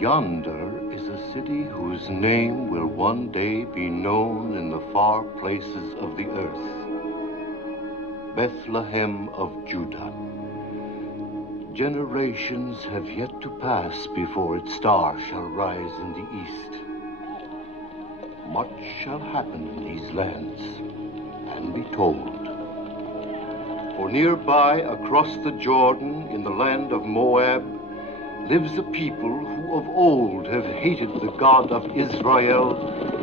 Yonder is a city whose name will one day be known in the far places of the earth. Bethlehem of Judah. Generations have yet to pass before its star shall rise in the east. Much shall happen in these lands and be told. For nearby, across the Jordan, in the land of Moab, lives a people who of old have hated the God of Israel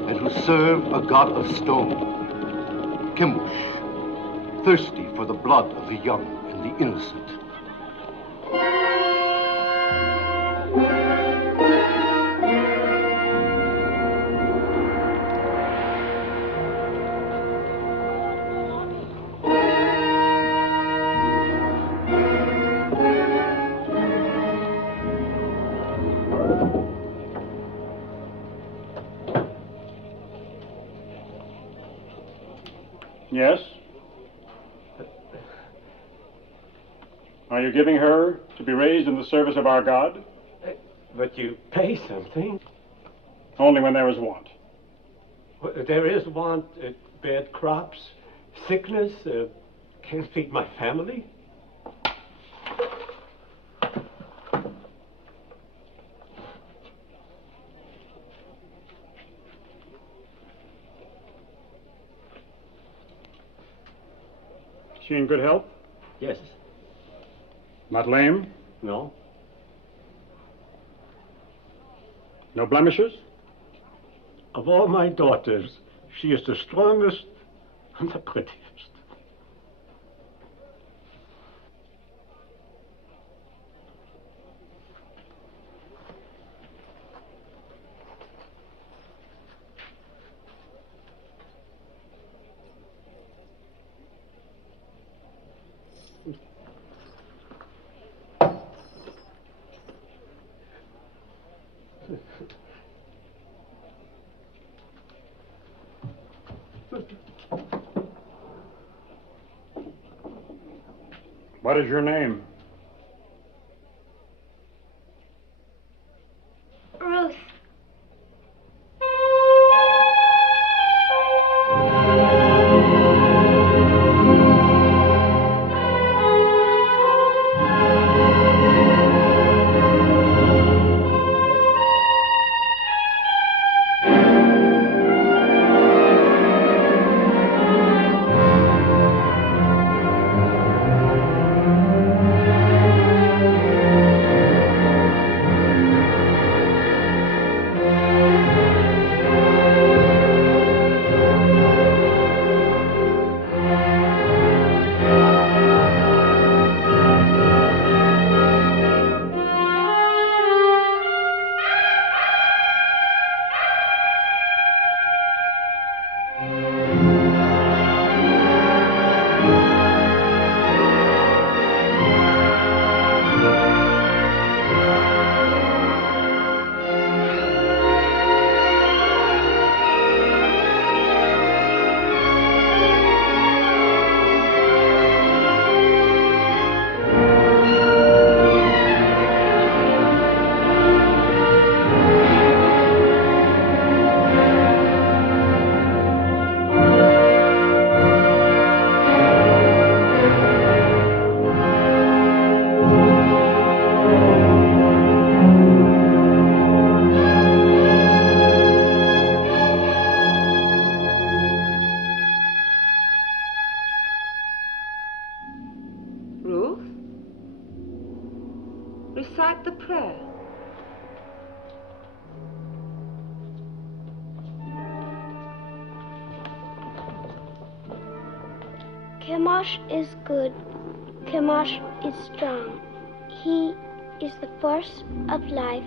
and who serve a God of stone, Chemosh, thirsty for the blood of the young and the innocent. Yes? Are you giving her to be raised in the service of our God? But you pay something. Only when there is want. There is want, bad crops, sickness, can't feed my family. Is she in good health? Yes. Not lame? No. No blemishes? Of all my daughters, she is the strongest and the prettiest. What is your name? Ruth. Recite the prayer. Chemosh is good. Chemosh is strong. He is the force of life,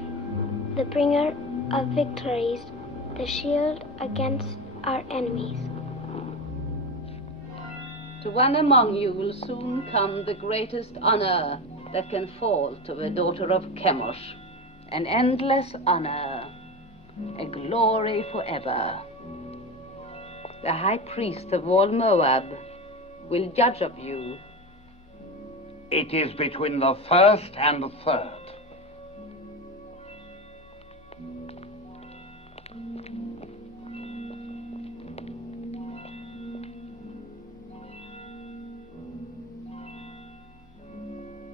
the bringer of victories, the shield against our enemies. To one among you will soon come the greatest honor that can fall to a daughter of Chemosh, an endless honor, a glory forever. The high priest of all Moab will judge of you. It is between the first and the third.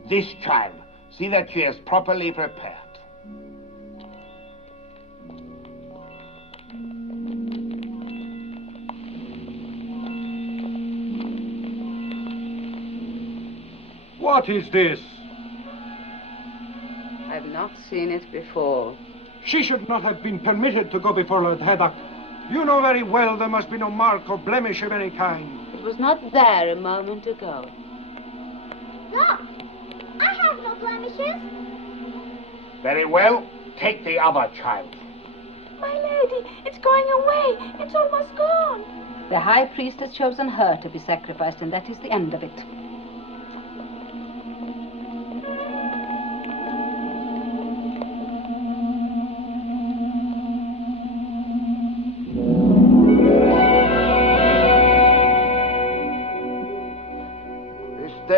This child. See that she is properly prepared. What is this? I've not seen it before. She should not have been permitted to go before Lord Heddock. You know very well there must be no mark or blemish of any kind. It was not there a moment ago. Look! I have no blemishes. Very well. Take the other child. My lady, it's going away. It's almost gone. The high priest has chosen her to be sacrificed, and that is the end of it.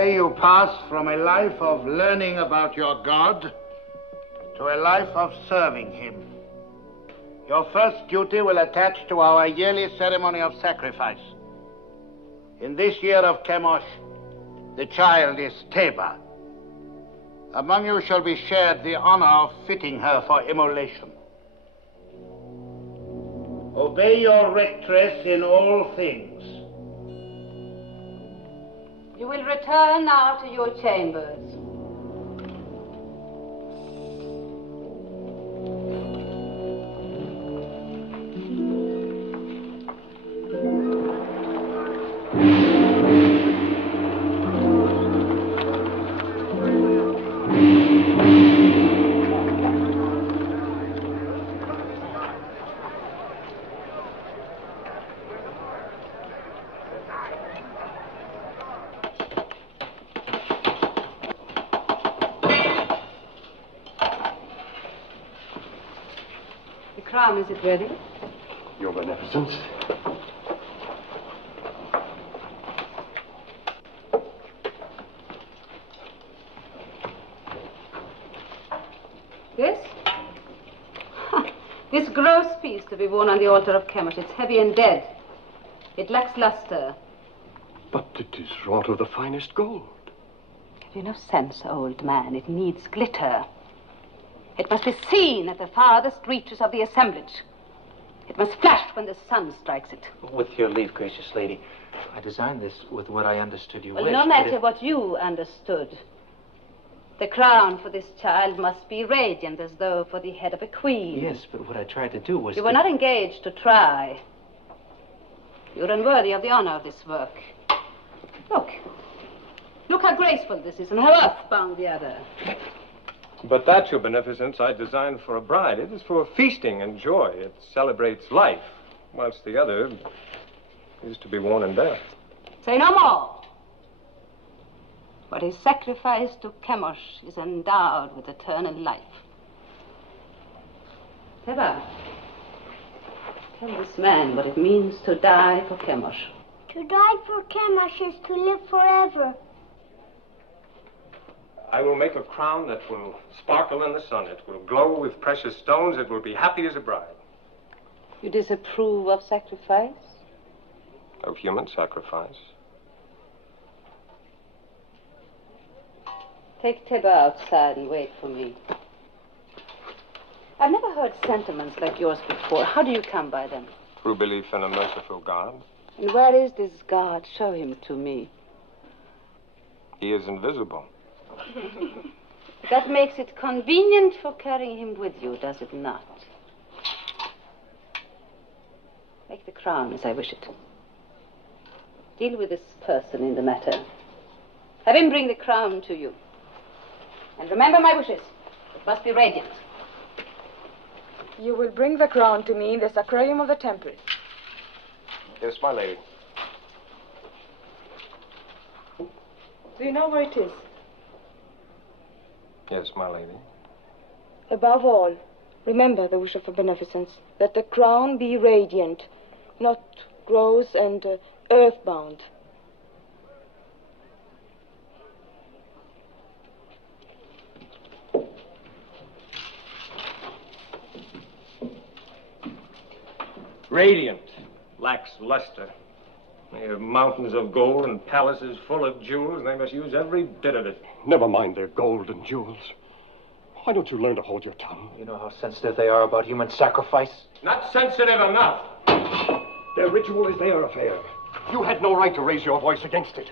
You pass from a life of learning about your God to a life of serving him. Your first duty will attach to our yearly ceremony of sacrifice. In this year of Chemosh, the child is Theba. Among you shall be shared the honor of fitting her for immolation. Obey your rectress in all things. You will return now to your chambers. Is it ready? Your Beneficence. Yes? This gross piece to be worn on the altar of Chemosh. It's heavy and dead. It lacks luster. But it is wrought of the finest gold. Have you no sense, old man? It needs glitter. It must be seen at the farthest reaches of the assemblage. It must flash when the sun strikes it. With your leave, gracious lady, I designed this with what I understood you wished. No matter what you understood. The crown for this child must be radiant, as though for the head of a queen. Yes, but what I tried to do was You were not engaged to try. You're unworthy of the honor of this work. Look. Look how graceful this is and how earthbound the other. But that, your Beneficence, I designed for a bride. It is for feasting and joy. It celebrates life, whilst the other is to be worn in death. Say no more. What is sacrificed to Chemosh is endowed with eternal life. Theba, tell this man what it means to die for Chemosh. To die for Chemosh is to live forever. I will make a crown that will sparkle in the sun. It will glow with precious stones. It will be happy as a bride. You disapprove of sacrifice? Of human sacrifice. Take Theba outside and wait for me. I've never heard sentiments like yours before. How do you come by them? True belief in a merciful God. And where is this God? Show him to me. He is invisible. That makes it convenient for carrying him with you, does it not? Make the crown as I wish it. Deal with this person in the matter. Have him bring the crown to you. And remember my wishes. It must be radiant. You will bring the crown to me in the sacrarium of the temple. Yes, my lady. Do you know where it is? Yes, my lady. Above all, remember the wish of a beneficence, that the crown be radiant, not gross and earthbound. Radiant, lacks luster. They have mountains of gold and palaces full of jewels, and they must use every bit of it. Never mind their gold and jewels. Why don't you learn to hold your tongue? You know how sensitive they are about human sacrifice? Not sensitive enough. Their ritual is their affair. You had no right to raise your voice against it.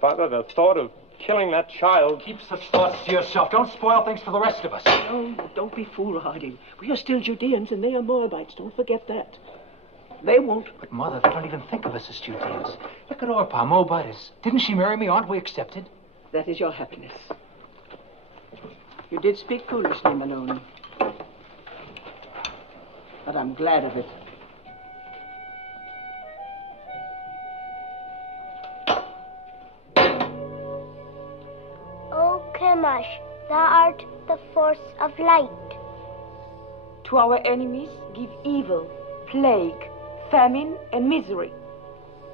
Father, the thought of killing that child... Keep such thoughts to yourself. Don't spoil things for the rest of us. Oh, don't be foolhardy. We are still Judeans and they are Moabites. Don't forget that. They won't. But, Mother, they don't even think of us as Judeans. Look at Orpah, Moabitess. Didn't she marry me? Aren't we accepted? That is your happiness. You did speak foolishly, Maloney. But I'm glad of it. O Chemosh, thou art the force of light. To our enemies, give evil, plague, famine, and misery.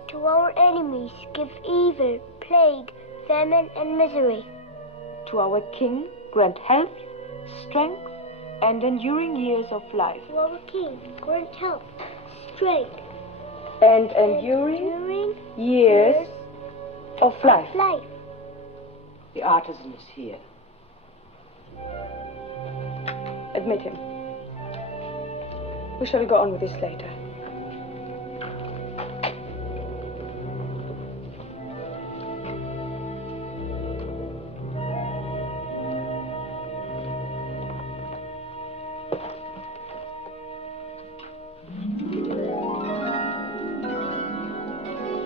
To our enemies, give evil, plague, famine, and misery. To our king, grant health, strength, and enduring years of life. To our king, grant health, strength, and enduring years of life. The artisan is here. Admit him. We shall go on with this later.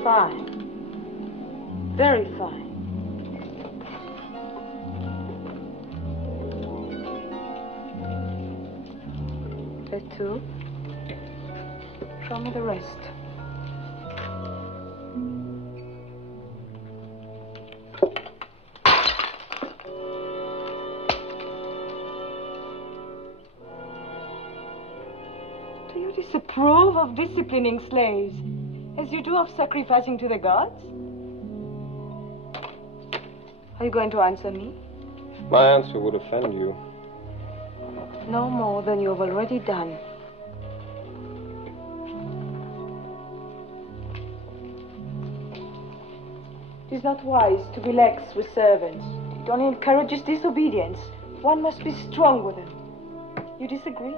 Fine. Very fine. The two. Show me the rest. Do you disapprove of disciplining slaves as you do of sacrificing to the gods? Are you going to answer me? My answer would offend you. No more than you have already done. It is not wise to be lax with servants. It only encourages disobedience. One must be strong with them. You disagree?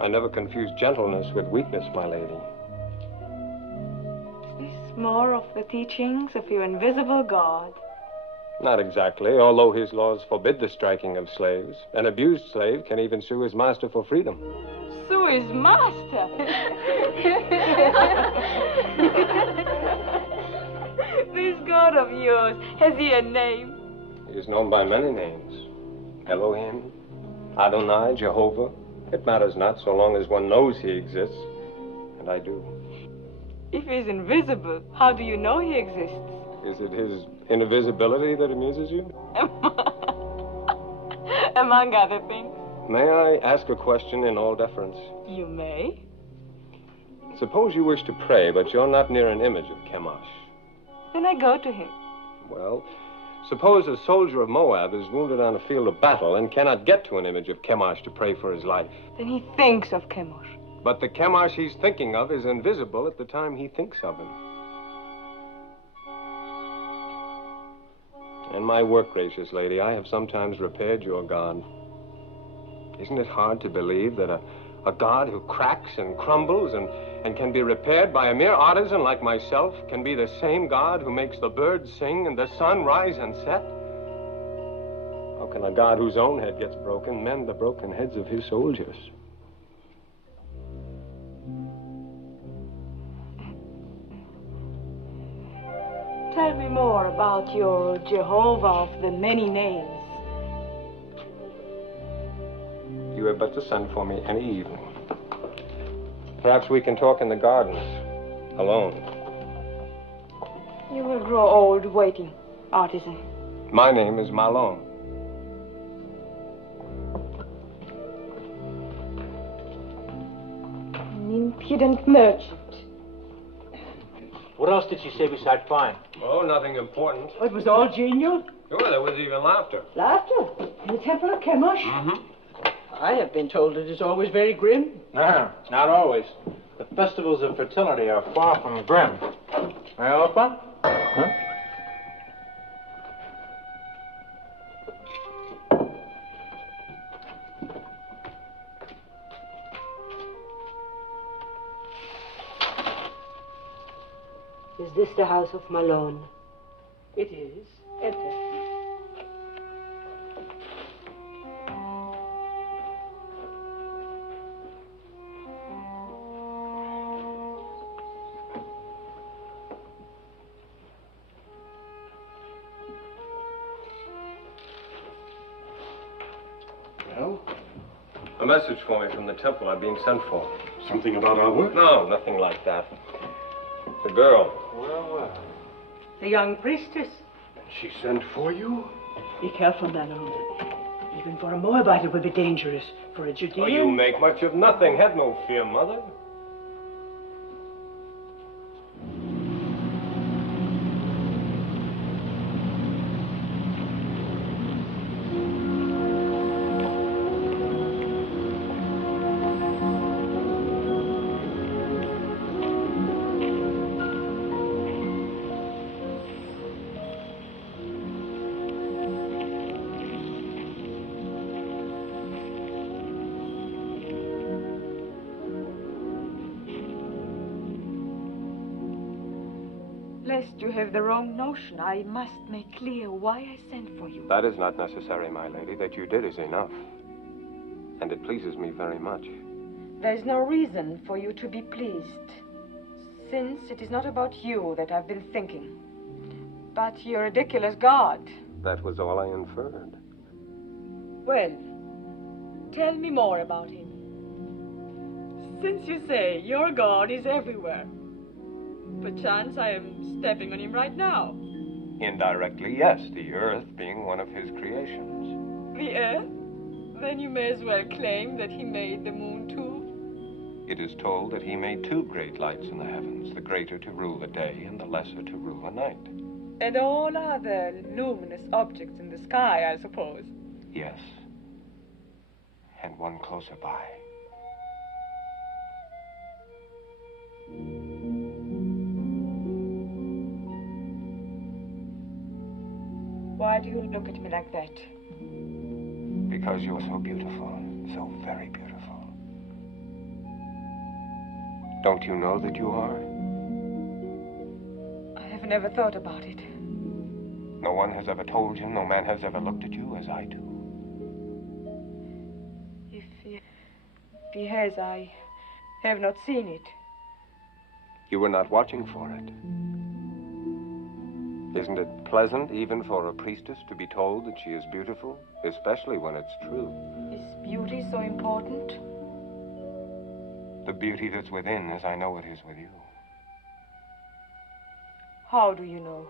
I never confuse gentleness with weakness, my lady. Is this more of the teachings of your invisible God? Not exactly, although his laws forbid the striking of slaves. An abused slave can even sue his master for freedom. Sue his master? This God of yours, has he a name? He is known by many names. Elohim, Adonai, Jehovah. It matters not so long as one knows he exists. And I do. If he is invisible, how do you know he exists? Is it his invisibility that amuses you? Among other things. May I ask a question in all deference? You may. Suppose you wish to pray, but you're not near an image of Chemosh. Then I go to him. Well, suppose a soldier of Moab is wounded on a field of battle and cannot get to an image of Chemosh to pray for his life. Then he thinks of Chemosh. But the Chemosh he's thinking of is invisible at the time he thinks of him. In my work, gracious lady, I have sometimes repaired your God. Isn't it hard to believe that a God who cracks and crumbles and can be repaired by a mere artisan like myself can be the same God who makes the birds sing and the sun rise and set? How can a God whose own head gets broken mend the broken heads of his soldiers? Tell me more about your Jehovah of the many names. You have but to send for me any evening. Perhaps we can talk in the gardens, alone. You will grow old waiting, artisan. My name is Malone. An impudent merchant. What else did she say besides fine? Oh, nothing important. It was all genial. Sure, there was even laughter. Laughter? In the Temple of Chemosh? Mm-hmm. I have been told it is always very grim. No, not always. The festivals of fertility are far from grim. Iopa? Huh? Is this the house of Malone? It is. Enter. Well? A message for me from the temple. I'm being sent for. Something about our work? No, nothing like that. The girl. Well. The young priestess. She sent for you? Be careful, Malone. Even for a Moabite it would be dangerous. For a Judean... Oh, you make much of nothing. Have no fear, Mother. Lest you have the wrong notion, I must make clear why I sent for you. That is not necessary, my lady. That you did is enough. And it pleases me very much. There's no reason for you to be pleased, since it is not about you that I've been thinking, but your ridiculous God. That was all I inferred. Well, tell me more about him. Since you say your God is everywhere, perchance I am stepping on him right now. Indirectly, yes, the earth being one of his creations. The earth? Then you may as well claim that he made the moon too. It is told that he made two great lights in the heavens, the greater to rule the day and the lesser to rule the night. And all other luminous objects in the sky, I suppose. Yes. And one closer by. Why do you look at me like that? Because you're so beautiful, so very beautiful. Don't you know that you are? I have never thought about it. No one has ever told you, no man has ever looked at you as I do. If he has, I have not seen it. You were not watching for it. Isn't it pleasant, even for a priestess, to be told that she is beautiful, especially when it's true? Is beauty so important? The beauty that's within, as I know it is with you. How do you know?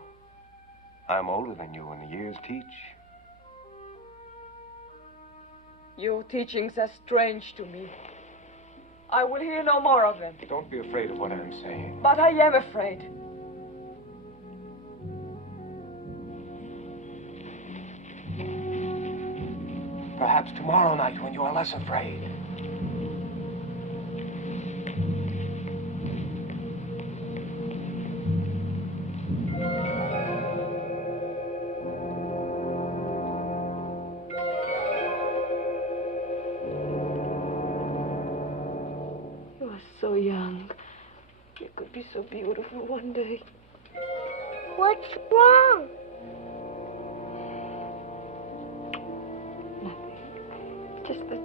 I'm older than you, and the years teach. Your teachings are strange to me. I will hear no more of them. Don't be afraid of what I'm saying. But I am afraid. Perhaps tomorrow night when you are less afraid. You are so young. You could be so beautiful one day. What's wrong? Just that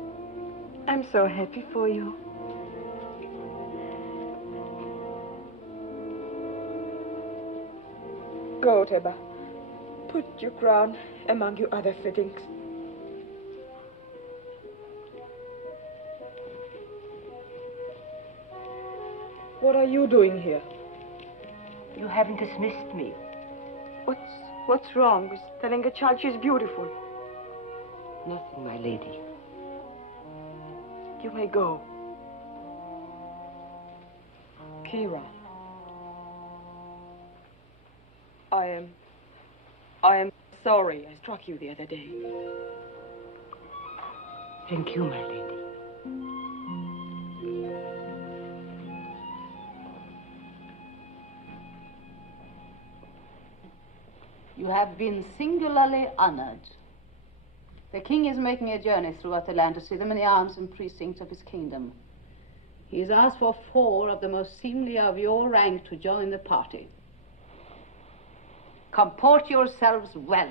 I'm so happy for you. Go, Teba. Put your crown among your other fittings. What are you doing here? You haven't dismissed me. What's wrong with telling a child she's beautiful? Nothing, my lady. You may go. Kira. I am sorry I struck you the other day. Thank you, my lady. have been singularly honored. The king is making a journey throughout the land to see the many arms and precincts of his kingdom. He has asked for 4 of the most seemly of your rank to join the party. Comport yourselves well.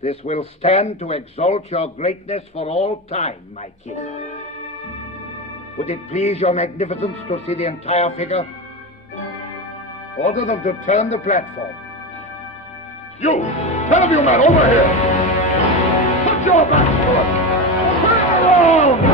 This will stand to exalt your greatness for all time, my king. Would it please your magnificence to see the entire figure? Order them to turn the platform. You! 10 of you men, over here! Put your backs to it! Turn around!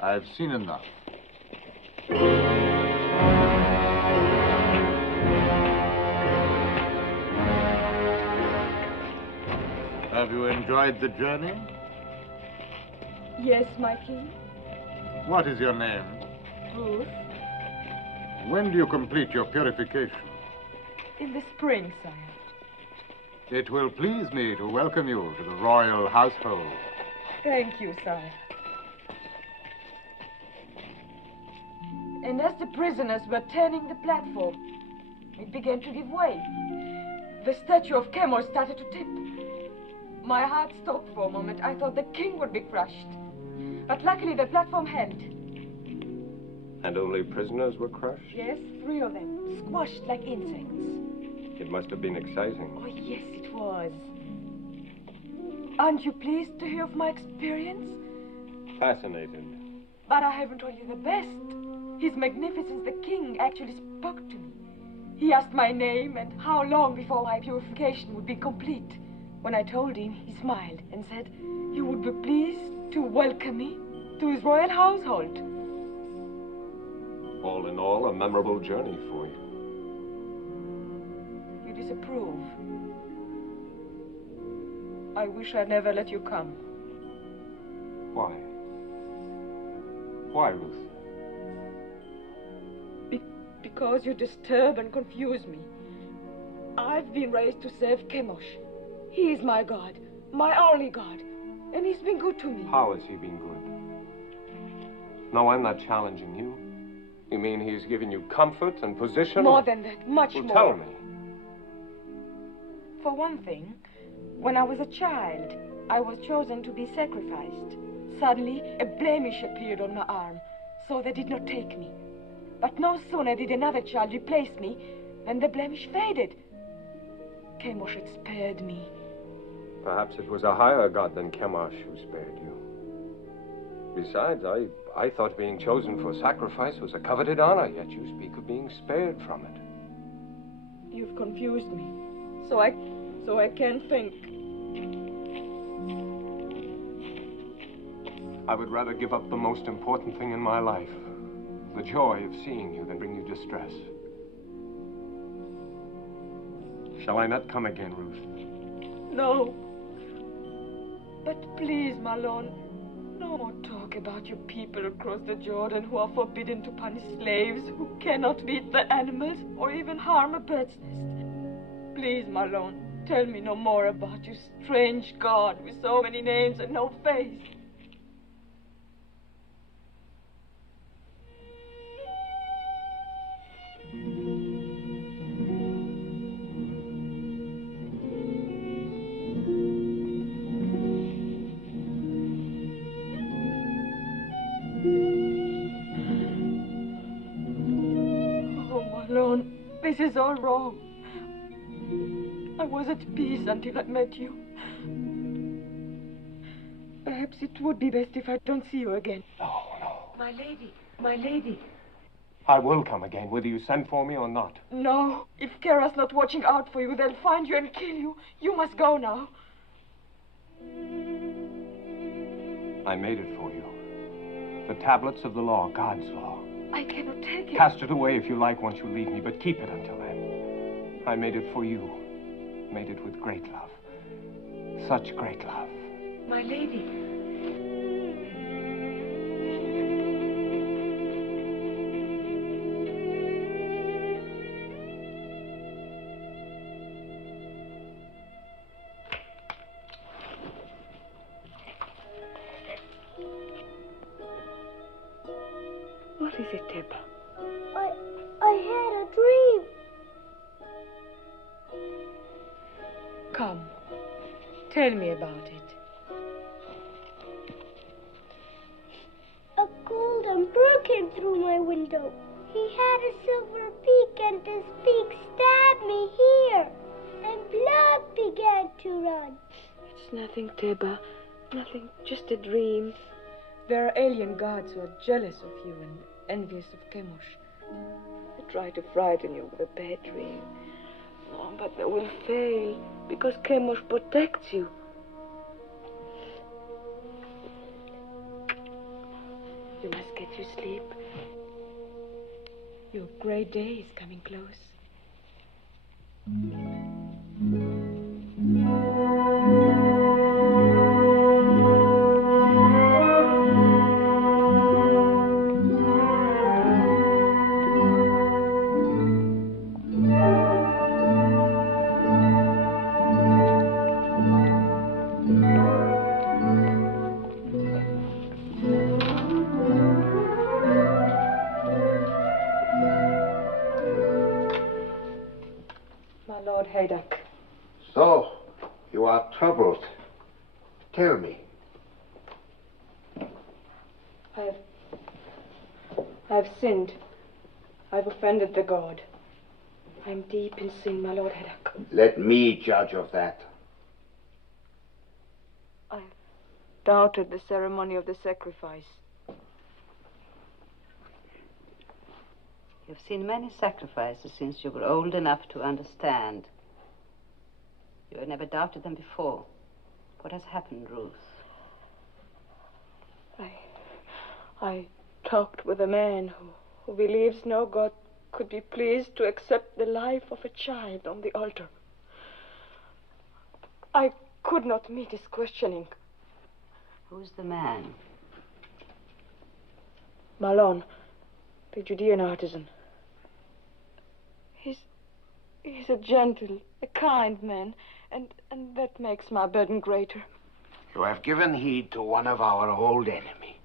I've seen enough. Have you enjoyed the journey? Yes, my king. What is your name? Ruth. When do you complete your purification? In the spring, sire. It will please me to welcome you to the royal household. Thank you, sire. And as the prisoners were turning the platform, it began to give way. The statue of Chemosh started to tip. My heart stopped for a moment. I thought the king would be crushed. But luckily the platform held. And only prisoners were crushed? Yes, 3 of them, squashed like insects. It must have been exciting. Oh, yes, it was. Aren't you pleased to hear of my experience? Fascinated. But I haven't told you the best. His Magnificence the King actually spoke to me. He asked my name and how long before my purification would be complete. When I told him, he smiled and said he would be pleased to welcome me to his royal household. All in all, a memorable journey for you. You disapprove. I wish I'd never let you come. Why? Why, Ruth? Because you disturb and confuse me. I've been raised to serve Chemosh. He is my God, my only God, and he's been good to me. How has he been good? No, I'm not challenging you. You mean he's given you comfort and position? More than that, much more. Tell me. For one thing, when I was a child, I was chosen to be sacrificed. Suddenly, a blemish appeared on my arm, so they did not take me. But no sooner did another child replace me than the blemish faded. Chemosh had spared me. Perhaps it was a higher god than Chemosh who spared you. Besides, I thought being chosen for sacrifice was a coveted honor, yet you speak of being spared from it. You've confused me, so I can't think. I would rather give up the most important thing in my life, the joy of seeing you, than bring you distress. Shall I not come again, Ruth? No. But please, my lord, no more talk about your people across the Jordan who are forbidden to punish slaves, who cannot beat the animals or even harm a bird's nest. Please, my lord, tell me no more about your strange God with so many names and no face. This is all wrong. I was at peace until I met you. Perhaps it would be best if I don't see you again. No. My lady, my lady. I will come again, whether you send for me or not. No, if Kara's not watching out for you, they'll find you and kill you. You must go now. I made it for you. The tablets of the law, God's law. I cannot take it. Cast it away if you like once you leave me, but keep it until then. I made it for you. Made it with great love. Such great love. My lady. What is it, Teba? I had a dream. Come, tell me about it. A golden bird came through my window. He had a silver beak, and his beak stabbed me here, and blood began to run. It's nothing, Teba. Nothing, just a dream. There are alien gods who are jealous of you and envious of Chemosh. They try to frighten you with a bad dream. Oh, but they will fail, because Chemosh protects you. You must get your sleep. Your great day is coming close. Lord Haydock. So, you are troubled. Tell me. I've sinned. I've offended the God. I'm deep in sin, my Lord Haydock. Let me judge of that. I've doubted the ceremony of the sacrifice. You've seen many sacrifices since you were old enough to understand. You had never doubted them before. What has happened, Ruth? I talked with a man who believes no God could be pleased to accept the life of a child on the altar. I could not meet his questioning. Who's the man? Malon, the Judean artisan. He's a gentle, a kind man, and that makes my burden greater. You have given heed to one of our old enemy.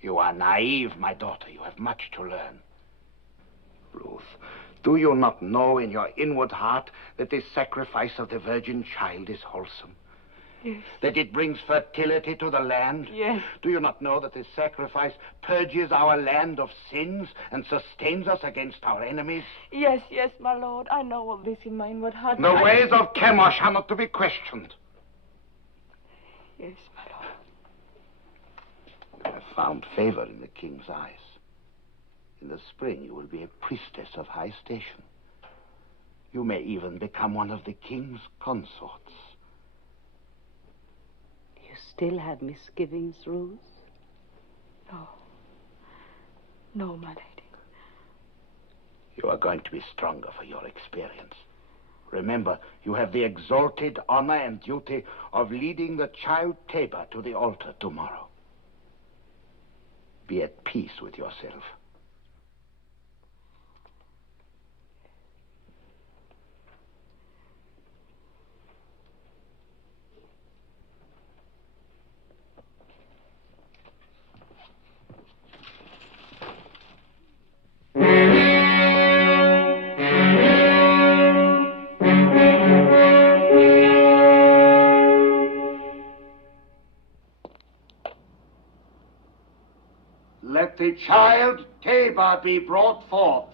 You are naive, my daughter. You have much to learn. Ruth, do you not know in your inward heart that this sacrifice of the virgin child is wholesome? Yes. That it brings fertility to the land? Yes. Do you not know that this sacrifice purges our land of sins and sustains us against our enemies? Yes, my lord. I know all this in my inward heart. The ways of Chemosh are not to be questioned. Yes, my lord. You have found favor in the king's eyes. In the spring, you will be a priestess of high station. You may even become one of the king's consorts. You still have misgivings, Ruth? No, my lady. You are going to be stronger for your experience. Remember, you have the exalted honor and duty of leading the child Teba to the altar tomorrow. Be at peace with yourself. Let the child Teba be brought forth.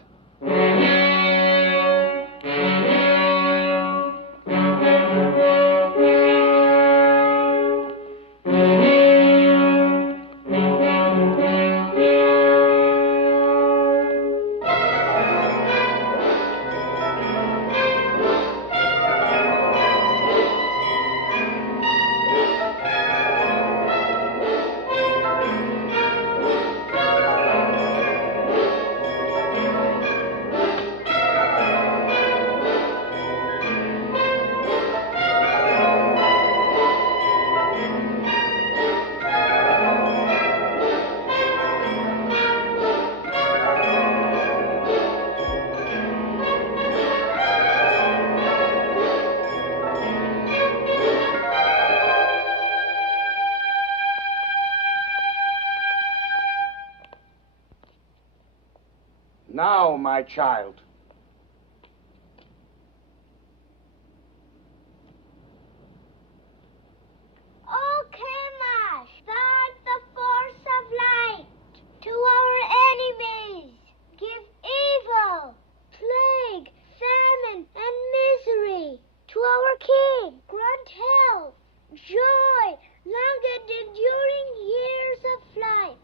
Now, my child. Oh, Chemosh, thou art the force of light. To our enemies, give evil, plague, famine, and misery. To our king, grant health, joy, long and enduring years of life.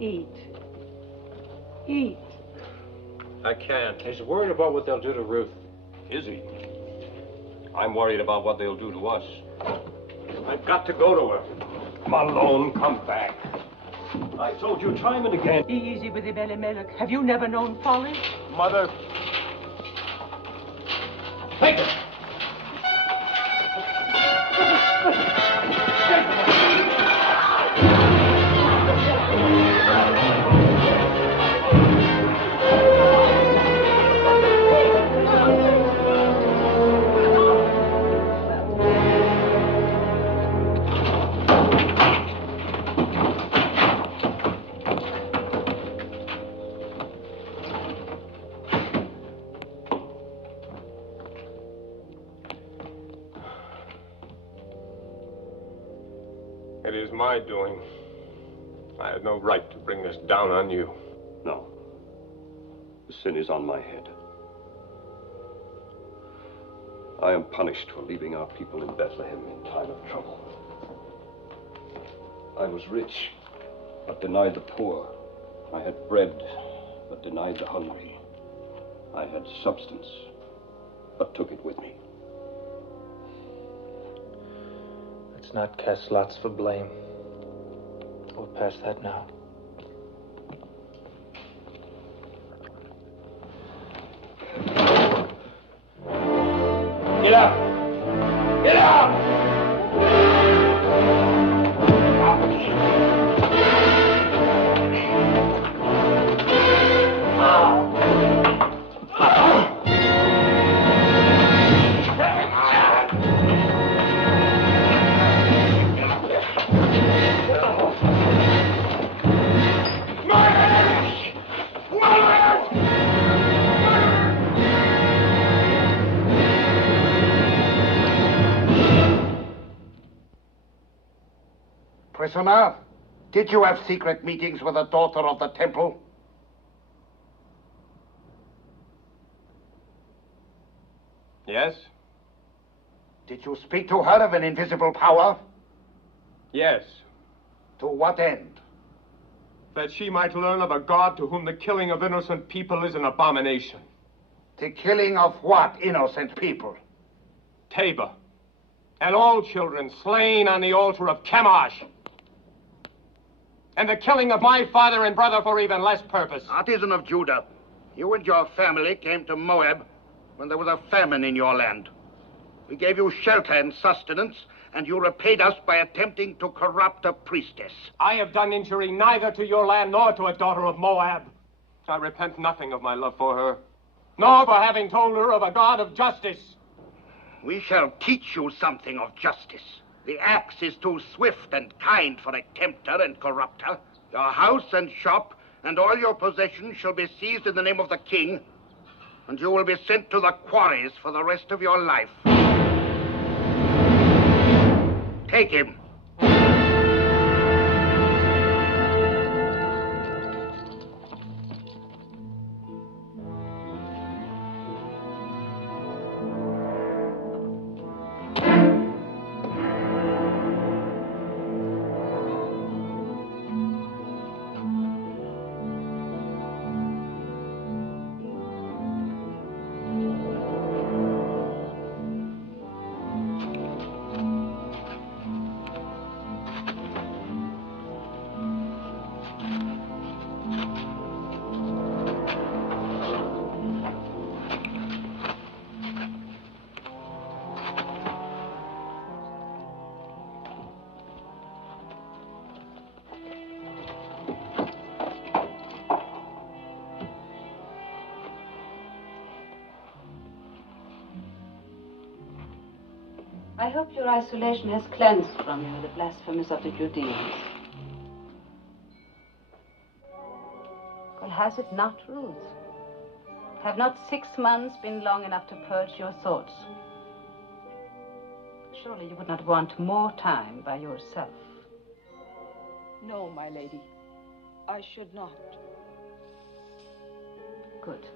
Eat. Eat. I can't. He's worried about what they'll do to Ruth. Is he? I'm worried about what they'll do to us. I've got to go to her. Malone, come back. I told you time and again. Easy with him, Elimelech. Have you never known folly? Mother. Take it! It is my doing. I had no right to bring this down on you. No. The sin is on my head. I am punished for leaving our people in Bethlehem in time of trouble. I was rich, but denied the poor. I had bread, but denied the hungry. I had substance, but took it with me. Let's not cast lots for blame. We're past that now. Get up! Get up! Prisoner, did you have secret meetings with the daughter of the temple? Yes? Did you speak to her of an invisible power? Yes. To what end? That she might learn of a God to whom the killing of innocent people is an abomination. The killing of what innocent people? Tabor. And all children slain on the altar of Chemosh. And the killing of my father and brother for even less purpose. Artisan of Judah, you and your family came to Moab when there was a famine in your land. We gave you shelter and sustenance, and you repaid us by attempting to corrupt a priestess. I have done injury neither to your land nor to a daughter of Moab. I repent nothing of my love for her, nor for having told her of a God of justice. We shall teach you something of justice. The axe is too swift and kind for a tempter and corrupter. Your house and shop and all your possessions shall be seized in the name of the king, and you will be sent to the quarries for the rest of your life. Take him. I hope your isolation has cleansed from you the blasphemies of the Judeans. Well, has it not, Ruth? Have not 6 months been long enough to purge your thoughts? Surely you would not want more time by yourself. No, my lady. I should not. Good.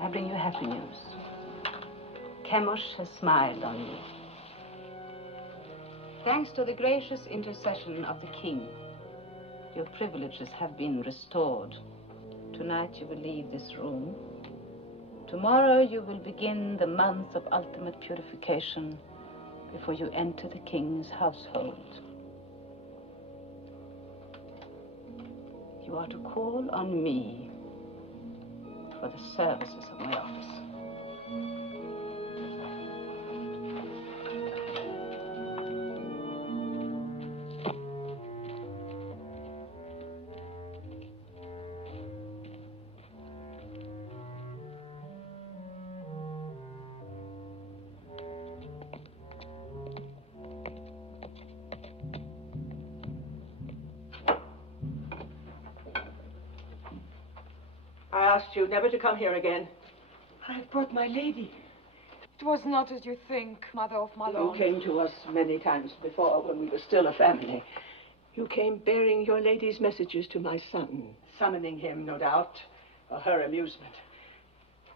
I bring you happy news. Chemosh has smiled on you. Thanks to the gracious intercession of the king, your privileges have been restored. Tonight you will leave this room. Tomorrow you will begin the month of ultimate purification before you enter the king's household. You are to call on me for the services of my office. I asked you never to come here again. I've brought my lady. It was not as you think, Mother of Malone. You came to us many times before when we were still a family. You came bearing your lady's messages to my son, summoning him, no doubt, for her amusement.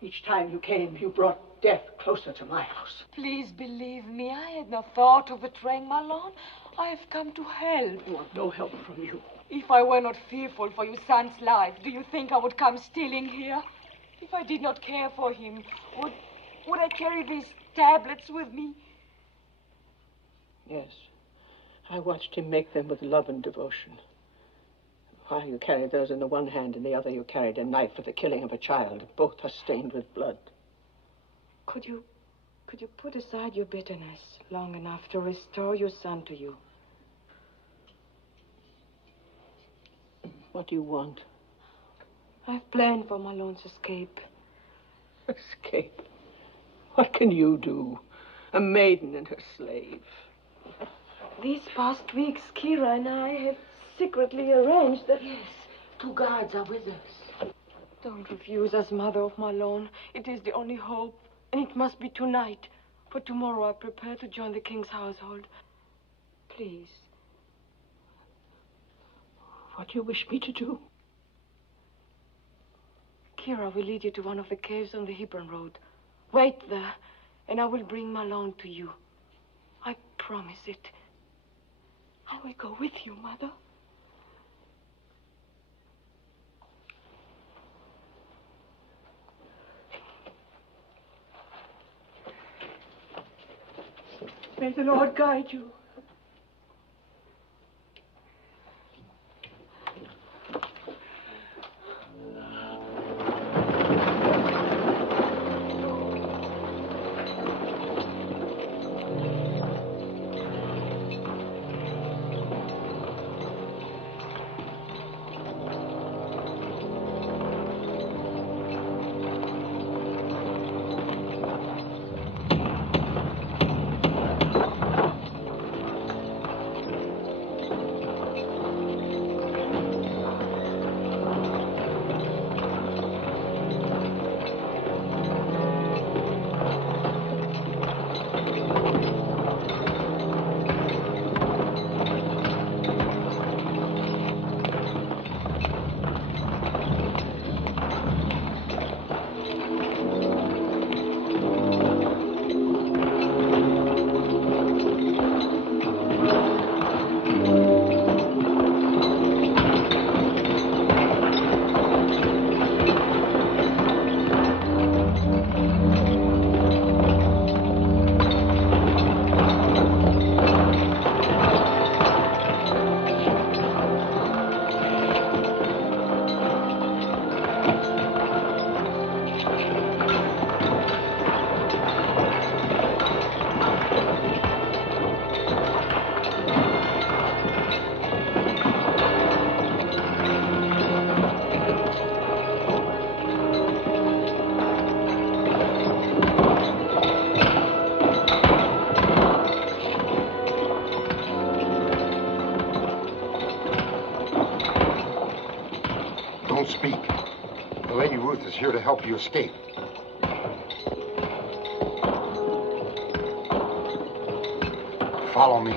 Each time you came, you brought death closer to my house. Please believe me, I had no thought of betraying Malone. I have come to help. I want no help from you. If I were not fearful for your son's life, do you think I would come stealing here? If I did not care for him, would I carry these tablets with me? Yes. I watched him make them with love and devotion. While you carried those in the one hand, in the other you carried a knife for the killing of a child. Both are stained with blood. Could you put aside your bitterness long enough to restore your son to you? What do you want? I've planned for Malone's escape. Escape? What can you do? A maiden and her slave. These past weeks, Kira and I have secretly arranged that... Yes, 2 guards are with us. Don't refuse us, Mother of Malone. It is the only hope, and it must be tonight. For tomorrow I prepare to join the king's household. Please. What do you wish me to do? Kira will lead you to one of the caves on the Hebron Road. Wait there, and I will bring Malone to you. I promise it. I will go with you, Mother. May the Lord guide you. speak. The Lady Ruth is here to help you escape. Follow me.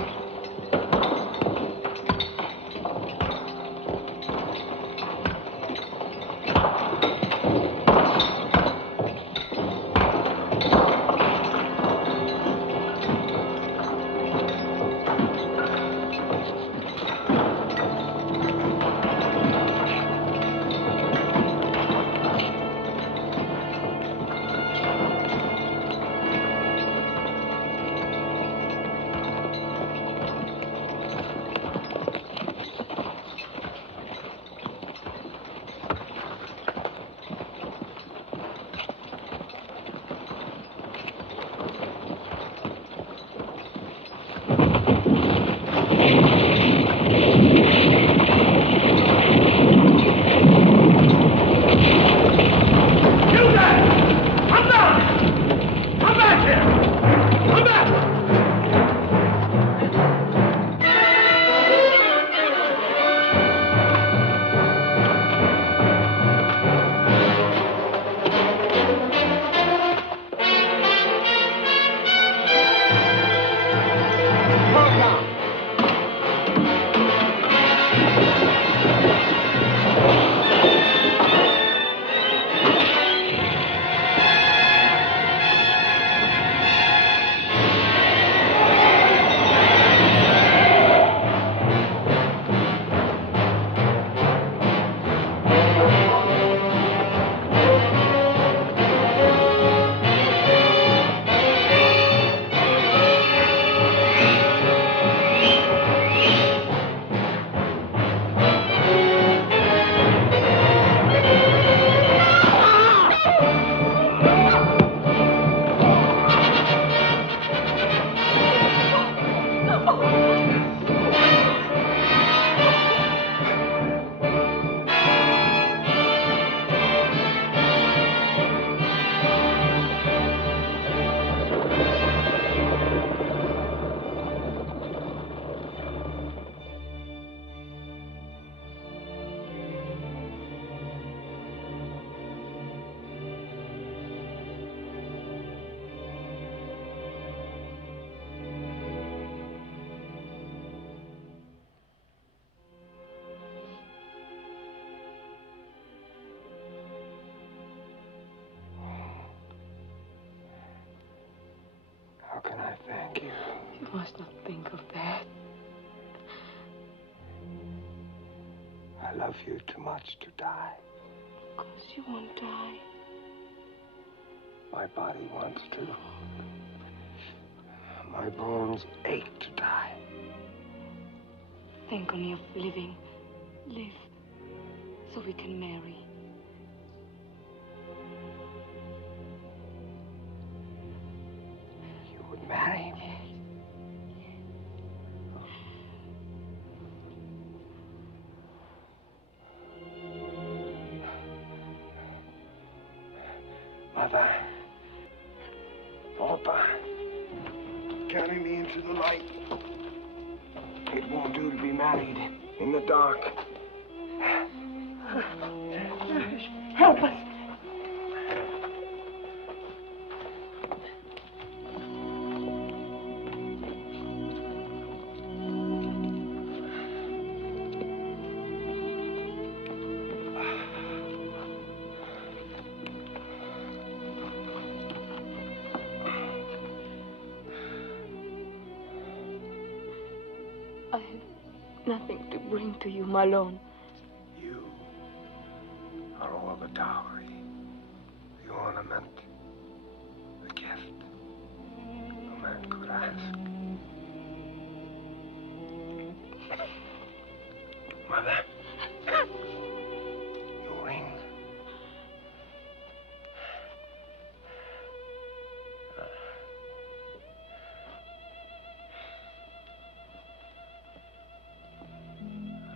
How can I thank you? You must not think of that. I love you too much to die. Of course you won't die. My body wants to. My bones ache to die. Think only of living. Live so we can marry. You would marry me? Mother. Papa. Carry me into the light. It won't do to be married in the dark. Help us. I have nothing to bring to you, Malone. You are all the dowry, the ornament, the gift a man could ask. Mother, your ring.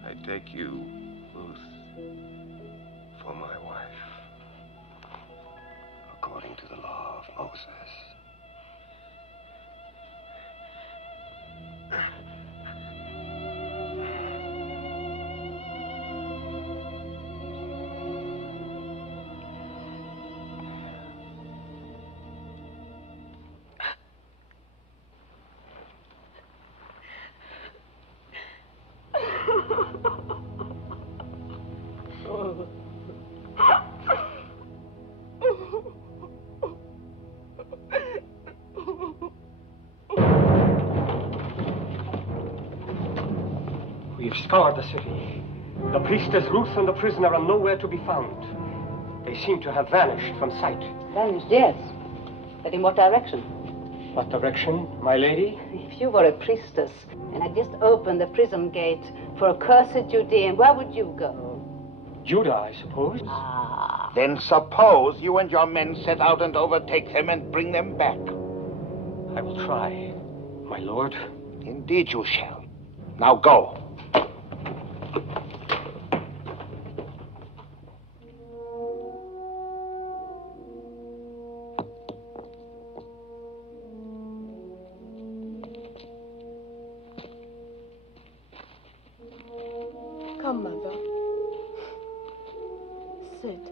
I take you, Ruth, for my wife, according to the law of Moses. We've scoured the city. The priestess Ruth and the prisoner are nowhere to be found. They seem to have vanished from sight. Vanished, yes. But in what direction? What direction, my lady? If you were a priestess and had just opened the prison gate for a cursed Judean, where would you go? Judah, I suppose. Then suppose you and your men set out and overtake them and bring them back. I will try, my lord. Indeed you shall. Now go. Come, Mother. Sit.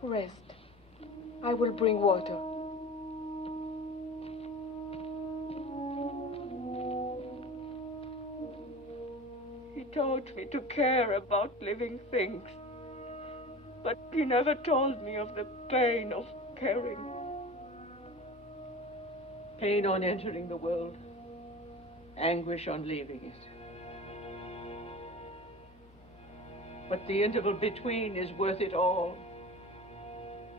Rest. I will bring water. He taught me to care about living things, but he never told me of the pain of caring. Pain on entering the world, anguish on leaving it. But the interval between is worth it all.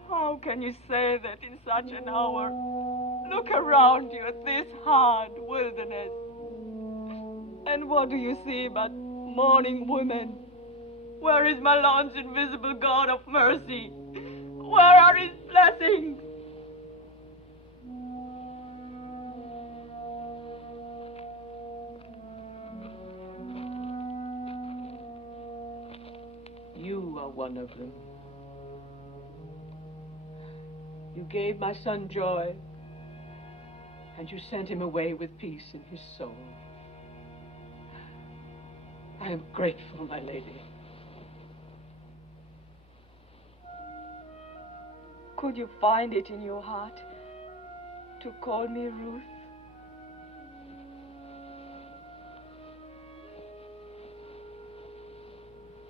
How can you say that in such an hour? Look around you at this hard wilderness. And what do you see but mourning women? Where is my Lord's invisible God of mercy? Where are his blessings? You are one of them. You gave my son joy, and you sent him away with peace in his soul. I am grateful, my lady. Could you find it in your heart to call me Ruth?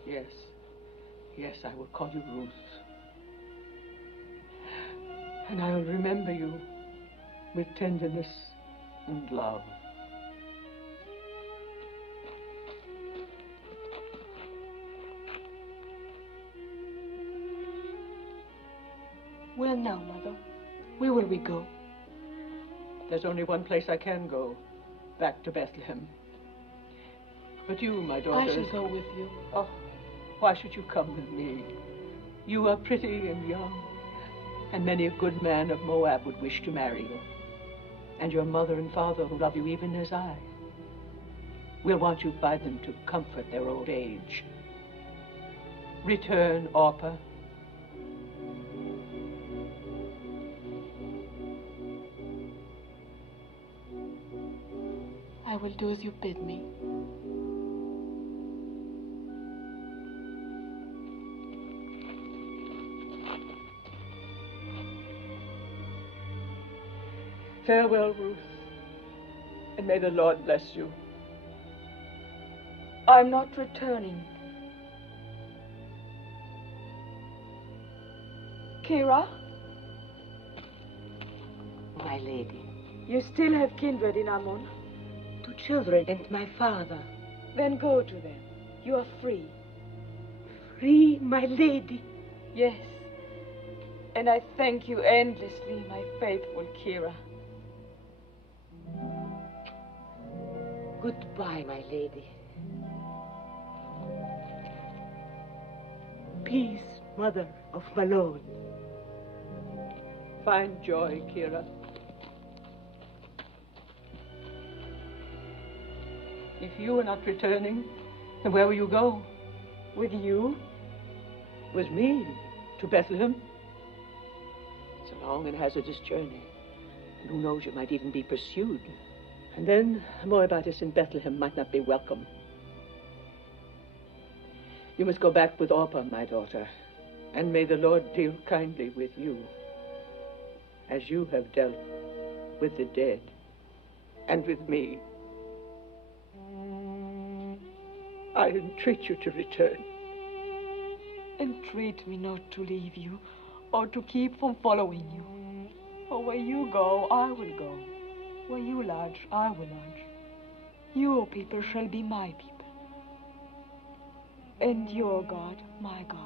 Yes. Yes, I will call you Ruth. And I will remember you with tenderness and love. Where now, Mother? Where will we go? There's only one place I can go, back to Bethlehem. But you, my daughter... I shall go with you. Oh, why should you come with me? You are pretty and young, and many a good man of Moab would wish to marry you. And your mother and father who love you even as I will want you by them to comfort their old age. Return, Orpah. I will do as you bid me. Farewell, Ruth, and may the Lord bless you. I'm not returning. Kira? My lady. You still have kindred in Ammon? 2 children and my father. Then go to them. You are free. Free, my lady? Yes. And I thank you endlessly, my faithful Kira. Goodbye, my lady. Peace, mother of Malone. Find joy, Kira. If you are not returning, then where will you go? With you? With me? To Bethlehem? It's a long and hazardous journey. And who knows, you might even be pursued. And then a Moabitess in Bethlehem might not be welcome. You must go back with Orpah, my daughter, and may the Lord deal kindly with you, as you have dealt with the dead and with me. I entreat you to return. Entreat me not to leave you, or to keep from following you. For where you go, I will go. Where you lodge, I will lodge. Your people shall be my people. And your God, my God.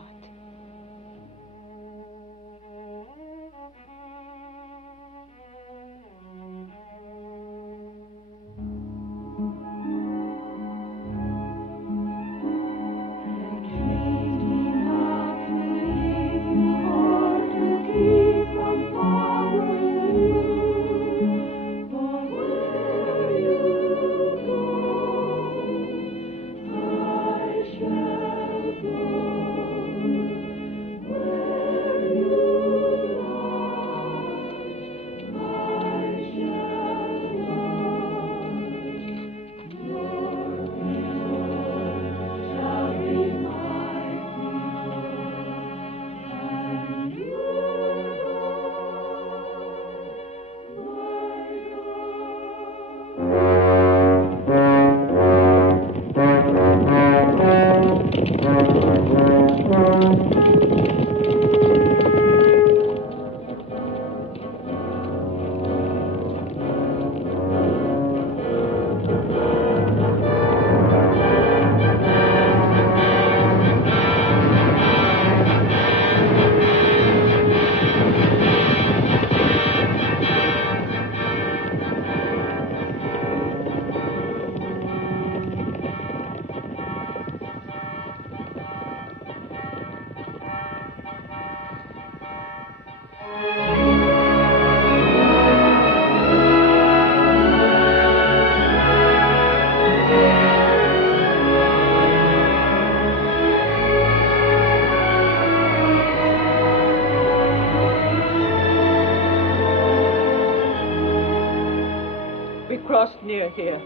Crossed near here.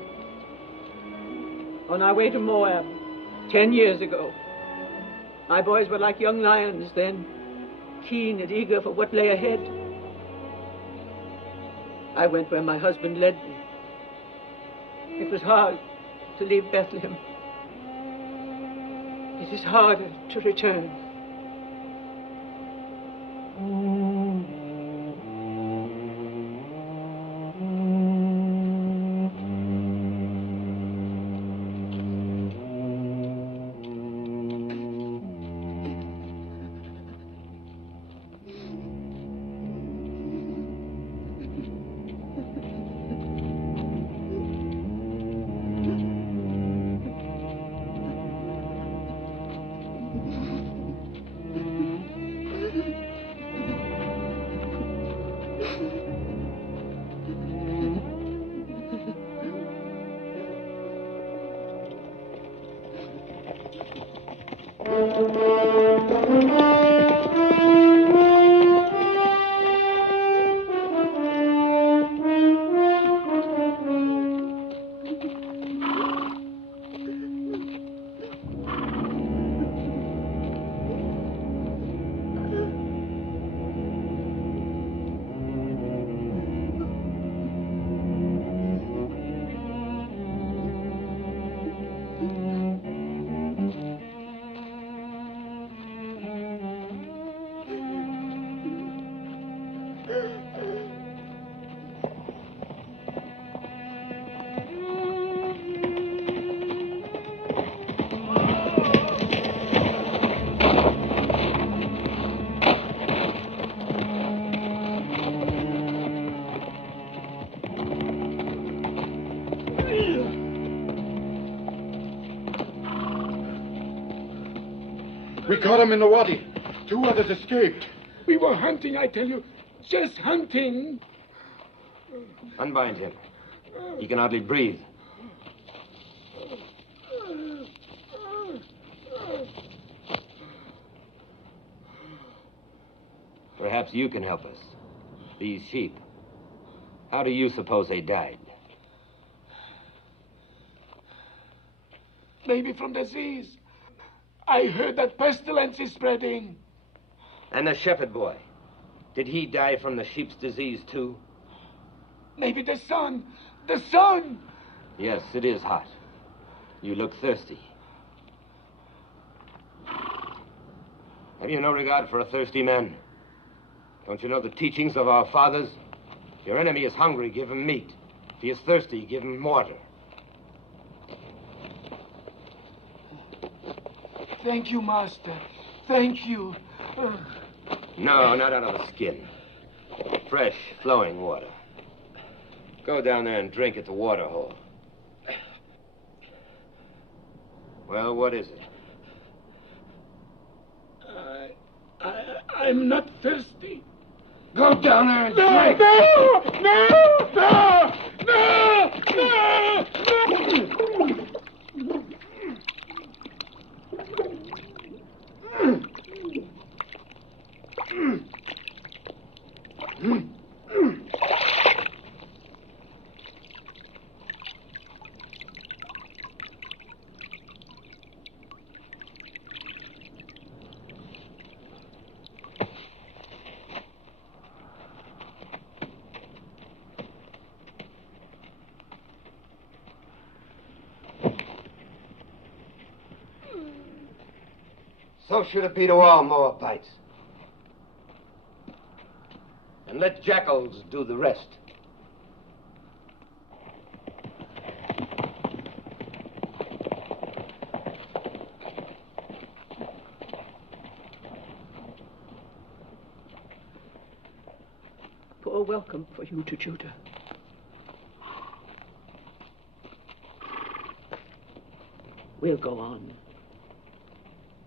On our way to Moab, 10 years ago. My boys were like young lions then, keen and eager for what lay ahead. I went where my husband led me. It was hard to leave Bethlehem. It is harder to return. We caught him in the wadi. 2 others escaped. We were hunting, I tell you. Just hunting. Unbind him. He can hardly breathe. Perhaps you can help us. These sheep. How do you suppose they died? Maybe from disease. I heard that pestilence is spreading. And the shepherd boy. Did he die from the sheep's disease too? Maybe the sun. The sun! Yes, it is hot. You look thirsty. Have you no regard for a thirsty man? Don't you know the teachings of our fathers? If your enemy is hungry, give him meat. If he is thirsty, give him water. Thank you, Master. Thank you. No, not out of the skin. Fresh, flowing water. Go down there and drink at the water hole. Well, what is it? I'm not thirsty. Go down there and drink. So should it be to all Moabites. And let jackals do the rest. Poor welcome for you to Judah. We'll go on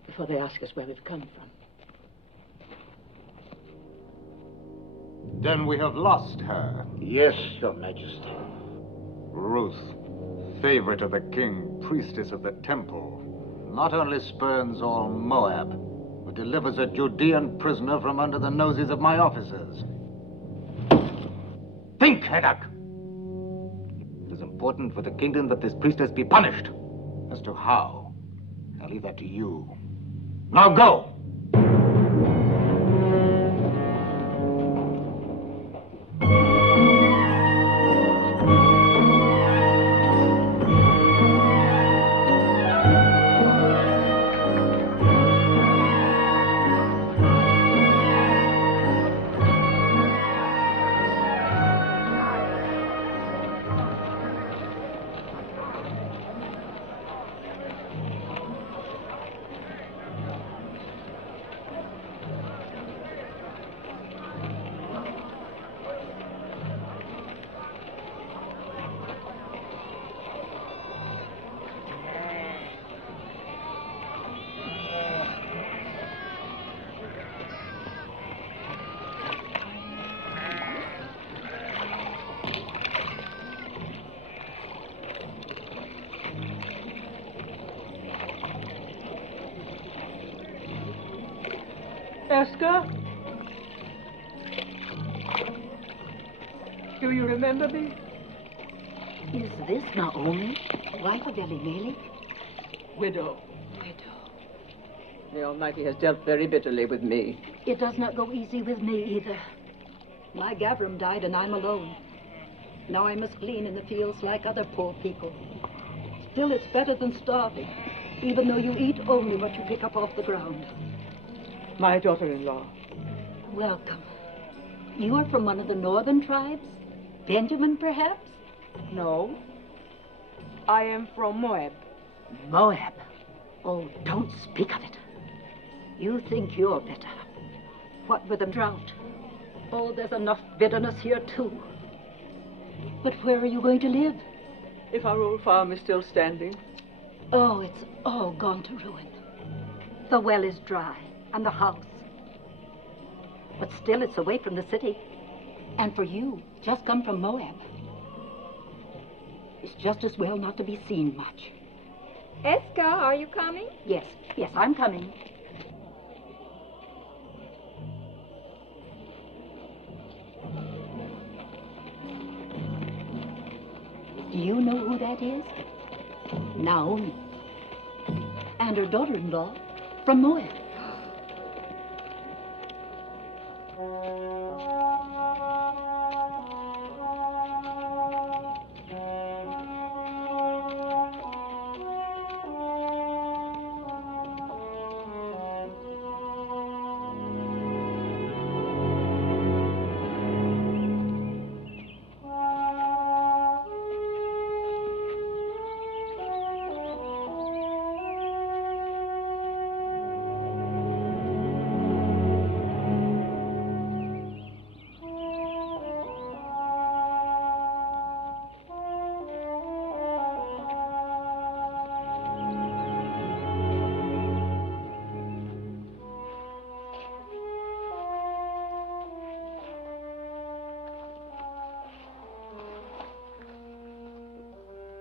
before they ask us where we've come from. Then we have lost her. Yes, Your Majesty. Ruth, favorite of the king, priestess of the temple, not only spurns all Moab, but delivers a Judean prisoner from under the noses of my officers. Think, Heddak! It is important for the kingdom that this priestess be punished. As to how, I'll leave that to you. Now go! Esther? Do you remember me? Is this Naomi, wife of Elimelech? Widow. The Almighty has dealt very bitterly with me. It does not go easy with me either. My Gavram died and I'm alone. Now I must glean in the fields like other poor people. Still, it's better than starving, even though you eat only what you pick up off the ground. My daughter-in-law. Welcome. You are from one of the northern tribes? Benjamin, perhaps? No. I am from Moab. Moab? Oh, don't speak of it. You think you're better. What with the drought? Oh, there's enough bitterness here, too. But where are you going to live? If our old farm is still standing. Oh, it's all gone to ruin. The well is dry, and the house. But still, it's away from the city. And for you, just come from Moab. It's just as well not to be seen much. Eska, are you coming? Yes, I'm coming. Do you know who that is? Naomi. And her daughter-in-law from Moab.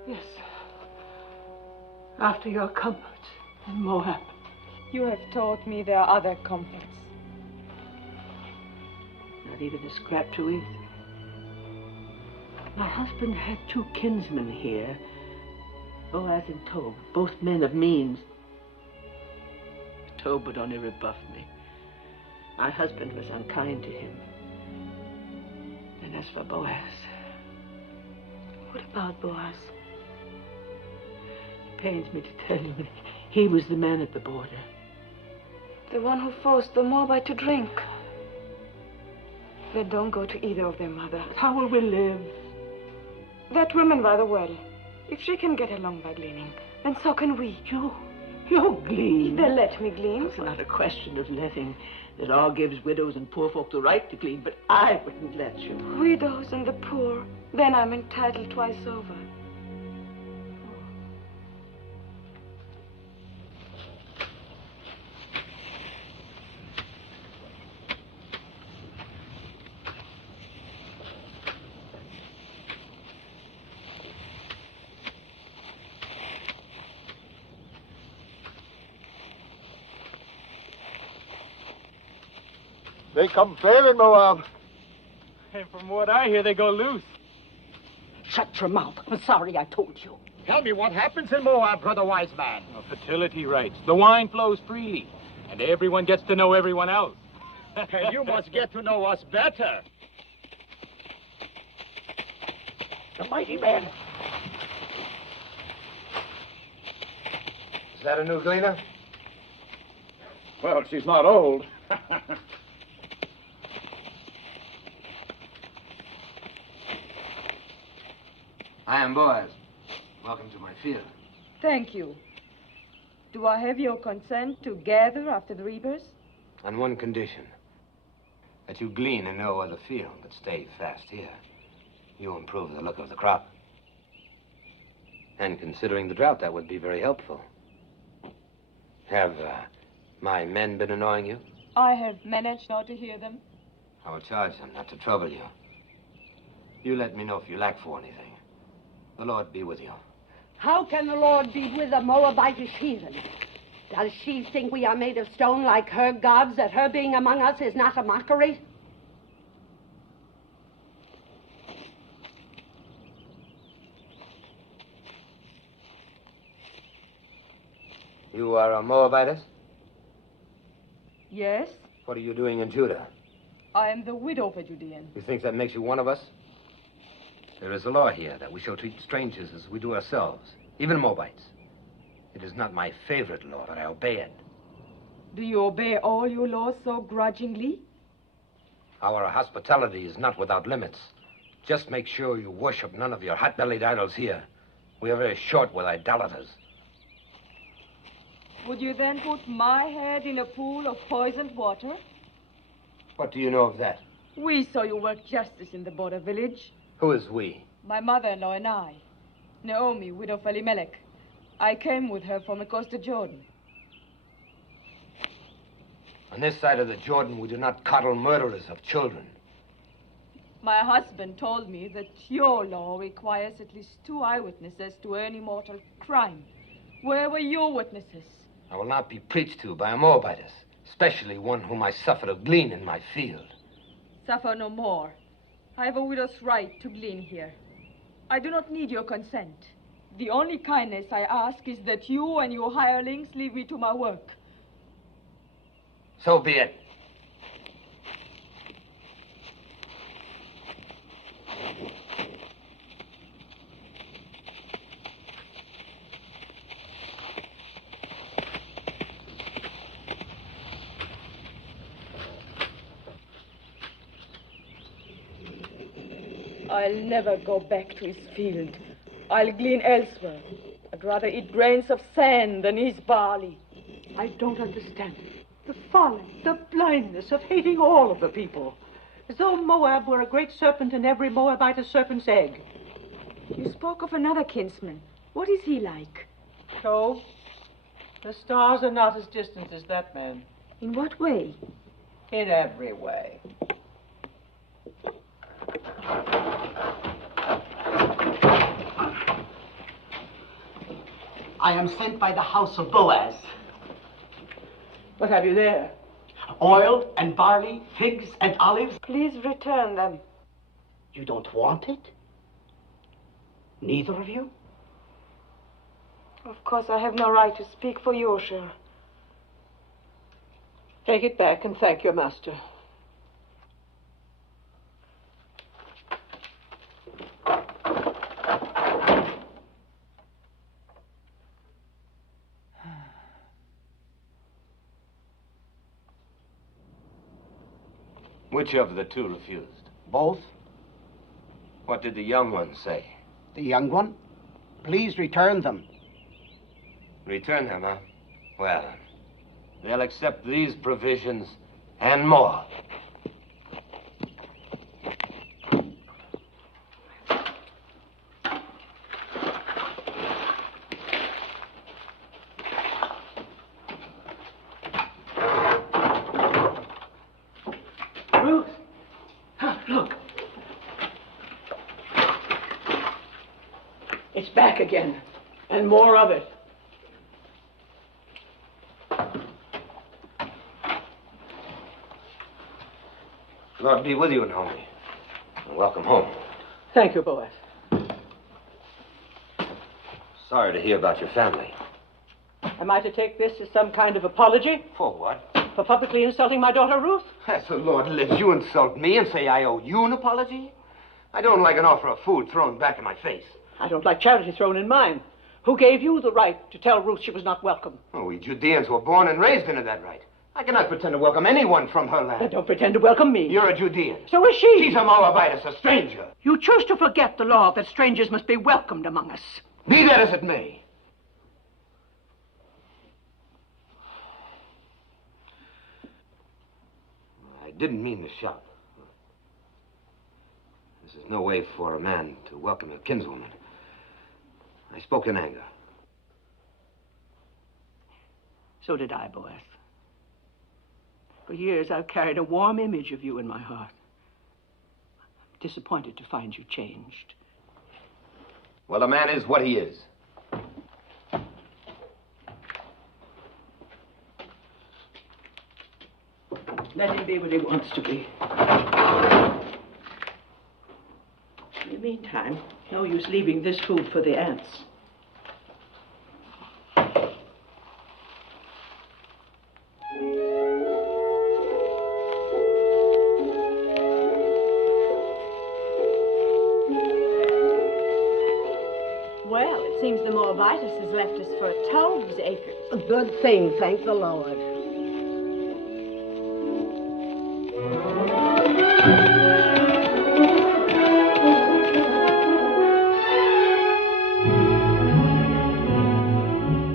Yes. After your comforts in Moab. You have taught me there are other comforts. Not even a scrap to eat. My husband had 2 kinsmen here, Boaz and Tob, both men of means. Tob would only rebuff me. My husband was unkind to him. And as for Boaz... What about Boaz? It pains me to tell you, but he was the man at the border. The one who forced the Moabite to drink. Then don't go to either of them, Mother. How will we live? That woman by the well. If she can get along by gleaning, then so can we. You glean. They'll let me glean. It's not a question of letting. The law gives widows and poor folk the right to glean, but I wouldn't let you. Widows and the poor. Then I'm entitled twice over. They come flaming, Moab. And from what I hear, they go loose. Shut your mouth. I'm sorry I told you. Tell me what happens in Moab, brother wise man. Fertility rights. The wine flows freely, and everyone gets to know everyone else. And you must get to know us better. The mighty man. Is that a new gleaner? Well, she's not old. I am Boaz. Welcome to my field. Thank you. Do I have your consent to gather after the reapers? On one condition. That you glean in no other field, but stay fast here. You improve the look of the crop. And considering the drought, that would be very helpful. Have my men been annoying you? I have managed not to hear them. I will charge them not to trouble you. You let me know if you lack for anything. The Lord be with you. How can the Lord be with a Moabitish heathen? Does she think we are made of stone like her gods, that her being among us is not a mockery? You are a Moabitess? Yes, What are you doing in Judah? I am the widow of a Judean. You think that makes you one of us? There is a law here that we shall treat strangers as we do ourselves, even Moabites. It is not my favorite law, but I obey it. Do you obey all your laws so grudgingly? Our hospitality is not without limits. Just make sure you worship none of your hot-bellied idols here. We are very short with idolaters. Would you then put my head in a pool of poisoned water? What do you know of that? We saw you work justice in the border village. Who is we? My mother-in-law and I. Naomi, widow of Elimelech. I came with her from across the Jordan. On this side of the Jordan, we do not coddle murderers of children. My husband told me that your law requires at least 2 eyewitnesses to any mortal crime. Where were your witnesses? I will not be preached to by a Moabitess, especially one whom I suffer to glean in my field. Suffer no more. I have a widow's right to glean here. I do not need your consent. The only kindness I ask is that you and your hirelings leave me to my work. So be it. I'll never go back to his field. I'll glean elsewhere. I'd rather eat grains of sand than his barley. I don't understand it. The folly, the blindness of hating all of the people. As though Moab were a great serpent and every Moabite a serpent's egg. You spoke of another kinsman. What is he like? So, the stars are not as distant as that man. In what way? In every way. I am sent by the house of Boaz. What have you there? Oil and barley, figs and olives. Please return them. You don't want it? Neither of you? Of course, I have no right to speak for you, sir. Take it back and thank your master. Which of the two refused? Both. What did the young one say? The young one? Please return them. Return them, huh? Well, they'll accept these provisions and more. Ruth! Look. It's back again, and more of it. Lord be with you, Naomi. And welcome home. Thank you, Boaz. Sorry to hear about your family. Am I to take this as some kind of apology? For what? For publicly insulting my daughter, Ruth? As the Lord lives, you insult me and say I owe you an apology? I don't like an offer of food thrown back in my face. I don't like charity thrown in mine. Who gave you the right to tell Ruth she was not welcome? Oh, we Judeans were born and raised into that right. I cannot pretend to welcome anyone from her land. But don't pretend to welcome me. You're a Judean. So is she. She's a Moabitess, a stranger. You choose to forget the law that strangers must be welcomed among us. Be that as it may. I didn't mean to shout. This is no way for a man to welcome a kinswoman. I spoke in anger. So did I, Boaz. For years, I've carried a warm image of you in my heart. I'm disappointed to find you changed. Well, a man is what he is. Let him be what he wants to be. In the meantime, no use leaving this food for the ants. Well, it seems the Moabites has left us for 12 acres. A good thing, thank the Lord.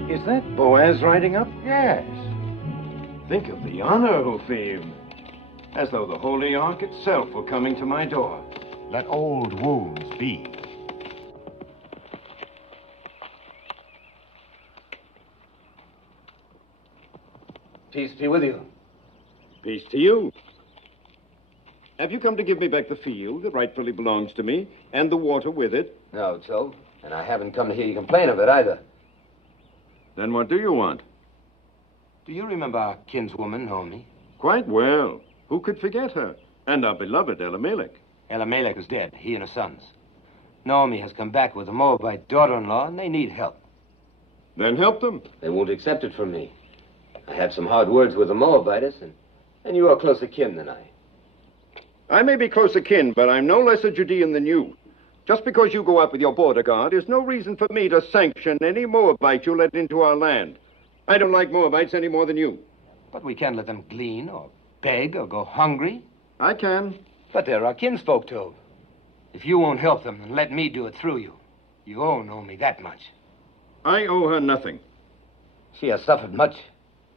Is that Boaz riding up? Yes. Think of the honor, Hophim. As though the Holy Ark itself were coming to my door. Let old wounds be. Peace be with you. Peace to you. Have you come to give me back the field that rightfully belongs to me, and the water with it? No, Joe. And I haven't come to hear you complain of it either. Then what do you want? Do you remember our kinswoman, Naomi? Quite well. Who could forget her? And our beloved Elimelech. Elimelech is dead, he and his sons. Naomi has come back with a Moabite daughter-in-law, and they need help. Then help them. They won't accept it from me. I had some hard words with the Moabites, and you are closer kin than I. I may be close akin, but I'm no less a Judean than you. Just because you go up with your border guard is no reason for me to sanction any Moabite you let into our land. I don't like Moabites any more than you. But we can't let them glean or beg or go hungry. I can. But they're our kinsfolk, too. If you won't help them, then let me do it through you. You owe Naomi that much. I owe her nothing. She has suffered much.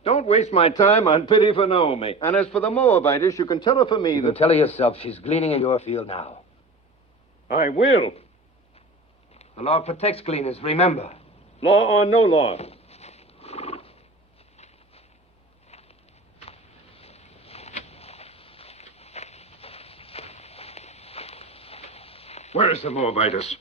Don't waste my time on pity for Naomi. And as for the Moabites, you can tell her for me that... Tell her yourself she's gleaning in your field now. I will. The law protects gleaners, remember. Law or no law. Where is the Moabitess?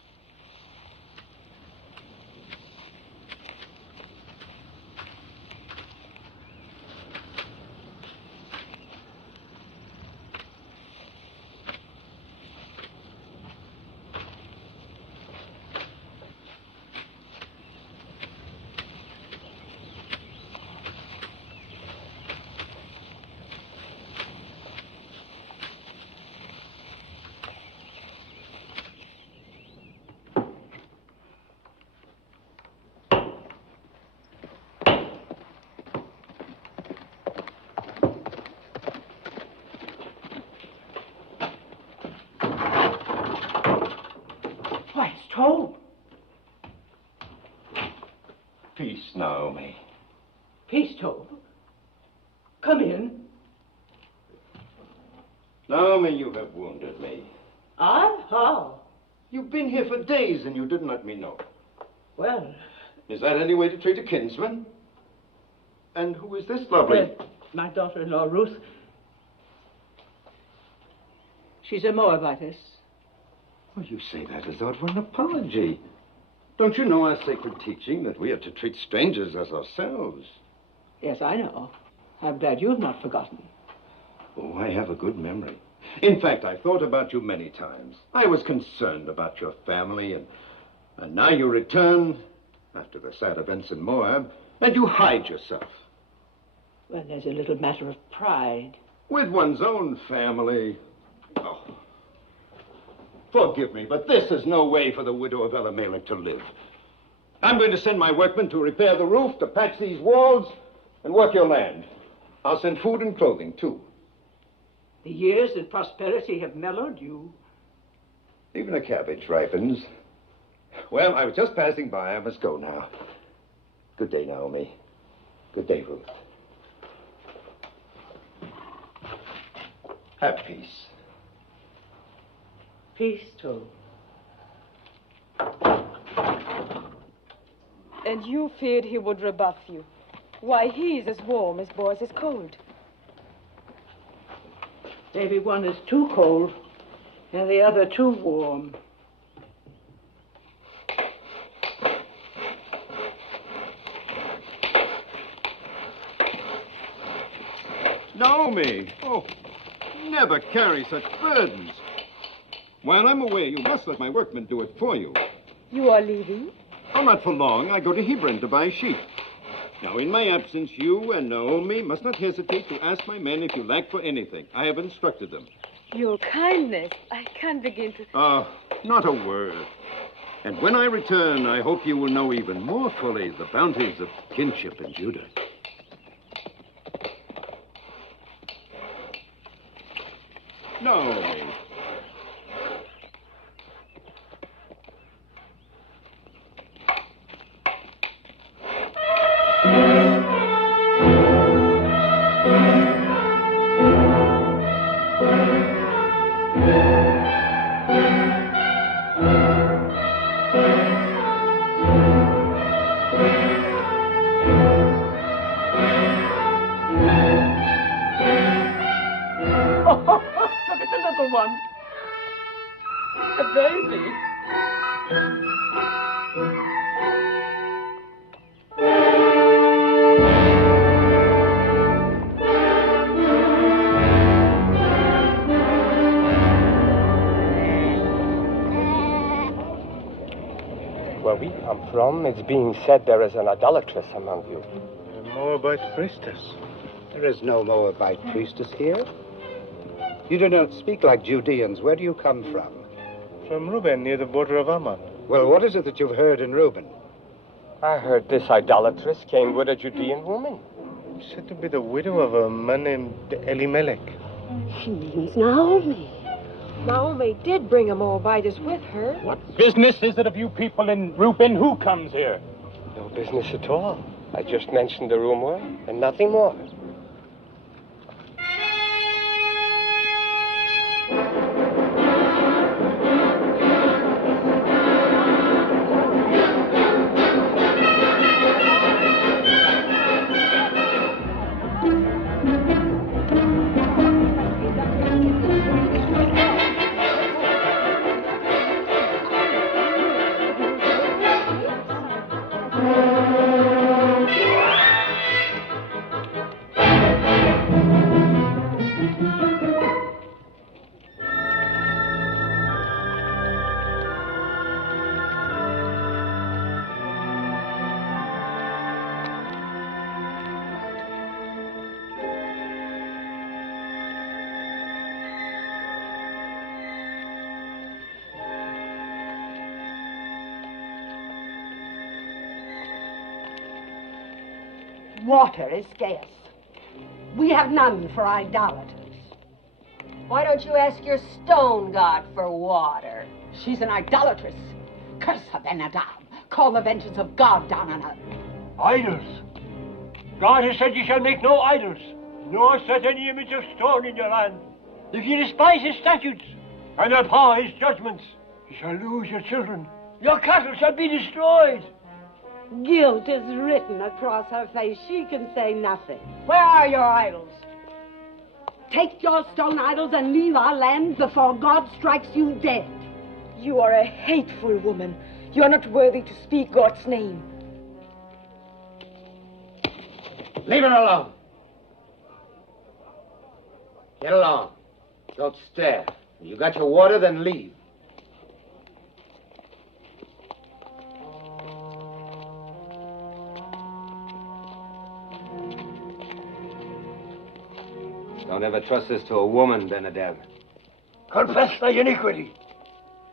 Toll. Peace, Naomi. Peace, Toll. Come in. Naomi, you have wounded me. I? How? You've been here for days and you didn't let me know. Well... Is that any way to treat a kinsman? And who is this lovely... my daughter-in-law, Ruth. She's a Moabitess. Oh, you say that as though it were an apology. Don't you know our sacred teaching that we are to treat strangers as ourselves? Yes, I know. I'm glad you have not forgotten. Oh, I have a good memory. In fact, I thought about you many times. I was concerned about your family, and now you return after the sad events in Moab, and you hide yourself. Well, there's a little matter of pride. With one's own family. Oh. Forgive me, but this is no way for the widow of Elimelech to live. I'm going to send my workmen to repair the roof, to patch these walls, and work your land. I'll send food and clothing, too. The years and prosperity have mellowed you. Even a cabbage ripens. Well, I was just passing by. I must go now. Good day, Naomi. Good day, Ruth. Have peace. Peace, too. And you feared he would rebuff you. Why, he's as warm as Boaz is cold. Maybe one is too cold and the other too warm. Naomi! Oh, never carry such burdens. While I'm away, you must let my workmen do it for you. You are leaving? Oh, not for long. I go to Hebron to buy sheep. Now, in my absence, you and Naomi must not hesitate to ask my men if you lack for anything. I have instructed them. Your kindness. I can't begin to... Ah, not a word. And when I return, I hope you will know even more fully the bounties of kinship in Judah. Naomi. One. A baby. Where we come from, it's being said there is an idolatress among you. A Moabite priestess. There is no Moabite priestess here. You do not speak like Judeans. Where do you come from? From Reuben, near the border of Ammon. Well, what is it that you've heard in Reuben? I heard this idolatress came with a Judean woman. Said to be the widow of a man named Elimelech. She means Naomi. Naomi did bring a Moabitess with her. What business is it of you people in Reuben? Who comes here? No business at all. I just mentioned the rumor and nothing more. Water is scarce. We have none for idolaters. Why don't you ask your stone god for water? She's an idolatress. Curse her, Ben-Hadad. Call the vengeance of God down on her. Idols. God has said you shall make no idols, nor set any image of stone in your land. If you despise his statutes and abhor his judgments, you shall lose your children. Your cattle shall be destroyed. Guilt is written across her face. She can say nothing. Where are your idols? Take your stone idols and leave our land before God strikes you dead. You are a hateful woman. You are not worthy to speak God's name. Leave her alone. Get along. Don't stare. You got your water, then leave. Don't ever trust this to a woman, Ben-Hadad. Confess thy iniquity.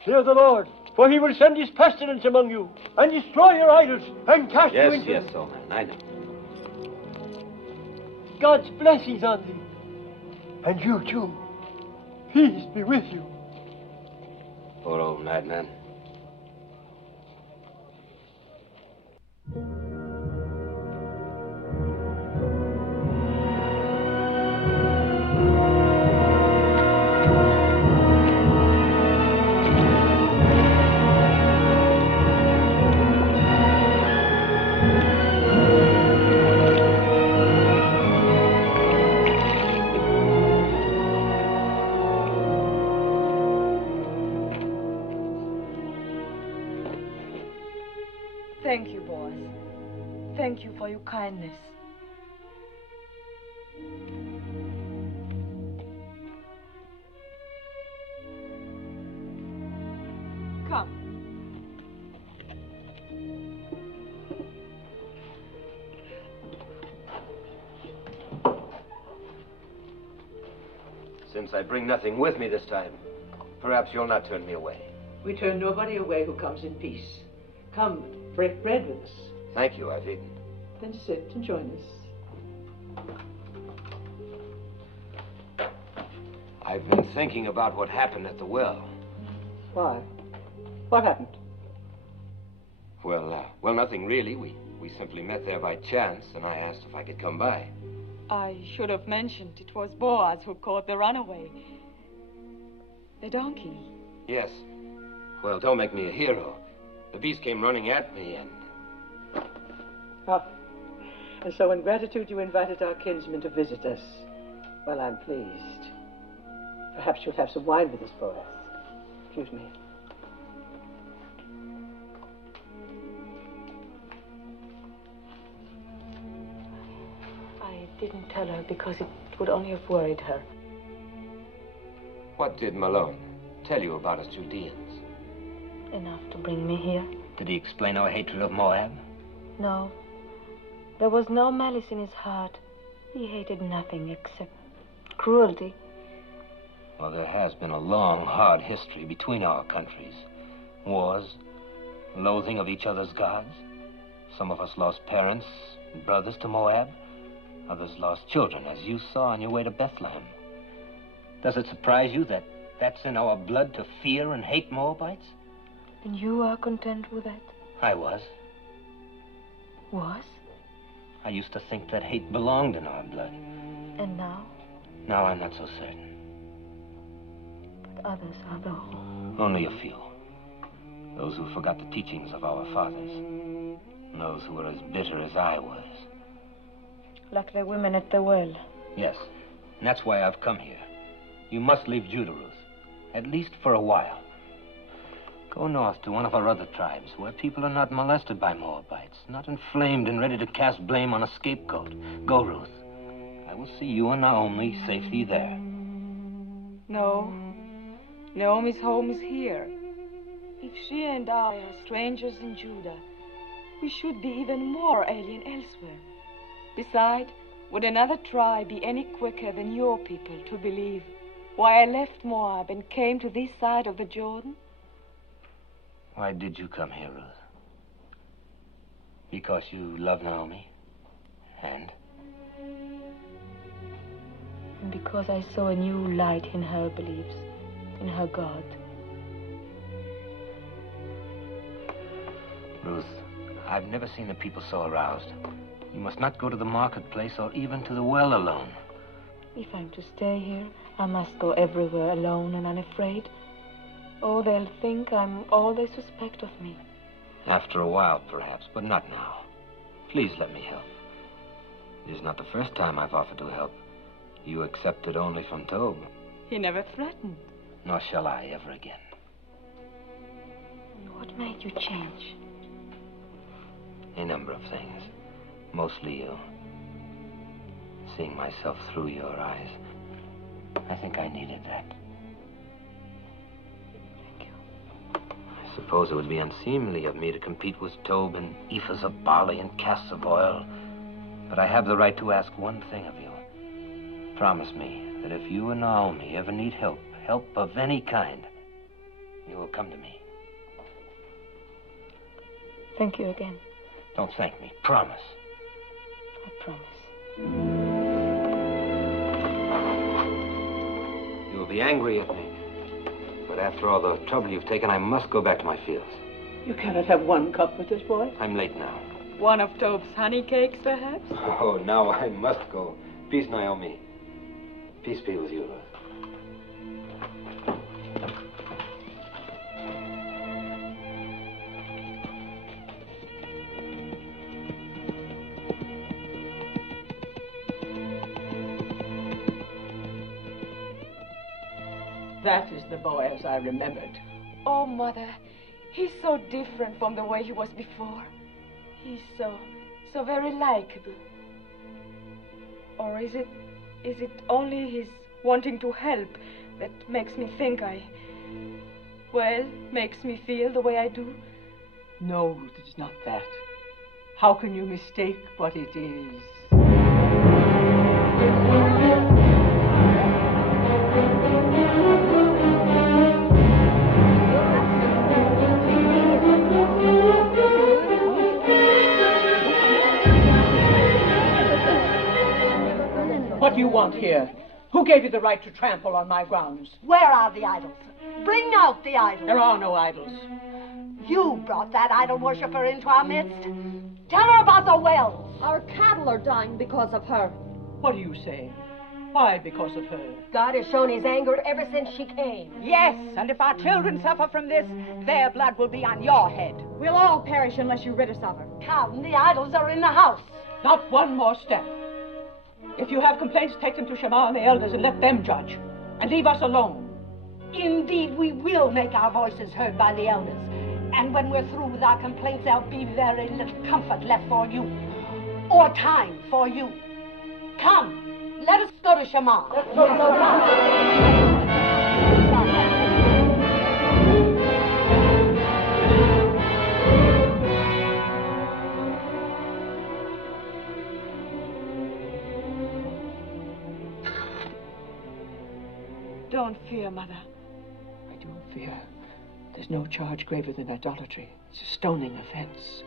Fear the Lord, for he will send his pestilence among you, and destroy your idols, and cast you into... Yes, old man, I know. God's blessings on thee. And you too. Peace be with you. Poor old madman. Thank you, Boaz. Thank you for your kindness. Come. Since I bring nothing with me this time, perhaps you'll not turn me away. We turn nobody away who comes in peace. Come, break bread with us. Thank you, I've eaten. Then sit and join us. I've been thinking about what happened at the well. Why? What happened? Well, nothing really. We simply met there by chance, and I asked if I could come by. I should have mentioned it was Boaz who caught the runaway. The donkey. Yes. Well, don't make me a hero. The beast came running at me, and... Ah. And so in gratitude you invited our kinsman to visit us. Well, I'm pleased. Perhaps you'll have some wine with us, Boaz. Excuse me. I didn't tell her because it would only have worried her. What did Malone tell you about us Judeans? Enough to bring me here. Did he explain our hatred of Moab? No. There was no malice in his heart. He hated nothing except cruelty. Well, there has been a long, hard history between our countries. Wars, loathing of each other's gods. Some of us lost parents and brothers to Moab. Others lost children, as you saw on your way to Bethlehem. Does it surprise you that that's in our blood to fear and hate Moabites? And you are content with that? I was. Was? I used to think that hate belonged in our blood. And now? Now I'm not so certain. But others are though. Only a few. Those who forgot the teachings of our fathers. And those who were as bitter as I was. Like the women at the well. Yes. And that's why I've come here. You must leave Judah, Ruth. At least for a while. Go north to one of our other tribes, where people are not molested by Moabites, not inflamed and ready to cast blame on a scapegoat. Go, Ruth. I will see you and Naomi safely there. No. Naomi's home is here. If she and I are strangers in Judah, we should be even more alien elsewhere. Besides, would another tribe be any quicker than your people to believe why I left Moab and came to this side of the Jordan? Why did you come here, Ruth? Because you love Naomi? And? And because I saw a new light in her beliefs, in her God. Ruth, I've never seen the people so aroused. You must not go to the marketplace or even to the well alone. If I'm to stay here, I must go everywhere alone and unafraid. Oh, they'll think I'm all they suspect of me. After a while, perhaps, but not now. Please let me help. It is not the first time I've offered to help. You accepted only from Tob. He never threatened. Nor shall I ever again. What made you change? A number of things. Mostly you. Seeing myself through your eyes. I think I needed that. Thank you. I suppose it would be unseemly of me to compete with Tob in ephahs of barley and casks of oil. But I have the right to ask one thing of you. Promise me that if you and Naomi ever need help of any kind, you will come to me. Thank you again. Don't thank me. Promise. I promise. You will be angry at me. But after all the trouble you've taken, I must go back to my fields. You cannot have one cup with this boy. I'm late now. One of Tob's honey cakes, perhaps? Oh, now I must go. Peace, Naomi. Peace be with you, Ruth. That is the boy as I remembered. Oh, Mother, he's so different from the way he was before. He's so very likable. Or is it only his wanting to help that makes me think makes me feel the way I do? No, Ruth, it's not that. How can you mistake what it is? What do you want here? Who gave you the right to trample on my grounds? Where are the idols? Bring out the idols. There are no idols. You brought that idol worshiper into our midst. Tell her about the wells. Our cattle are dying because of her. What are you saying? Why because of her? God has shown his anger ever since she came. Yes, and if our children suffer from this, their blood will be on your head. We'll all perish unless you rid us of her. Come, the idols are in the house. Not one more step. If you have complaints, take them to Shammah and the elders and let them judge. And leave us alone. Indeed, we will make our voices heard by the elders. And when we're through with our complaints, there'll be very little comfort left for you. Or time for you. Come, let us go to Shammah. Let's go. Don't fear, Mother. I don't fear. There's no charge graver than idolatry. It's a stoning offense.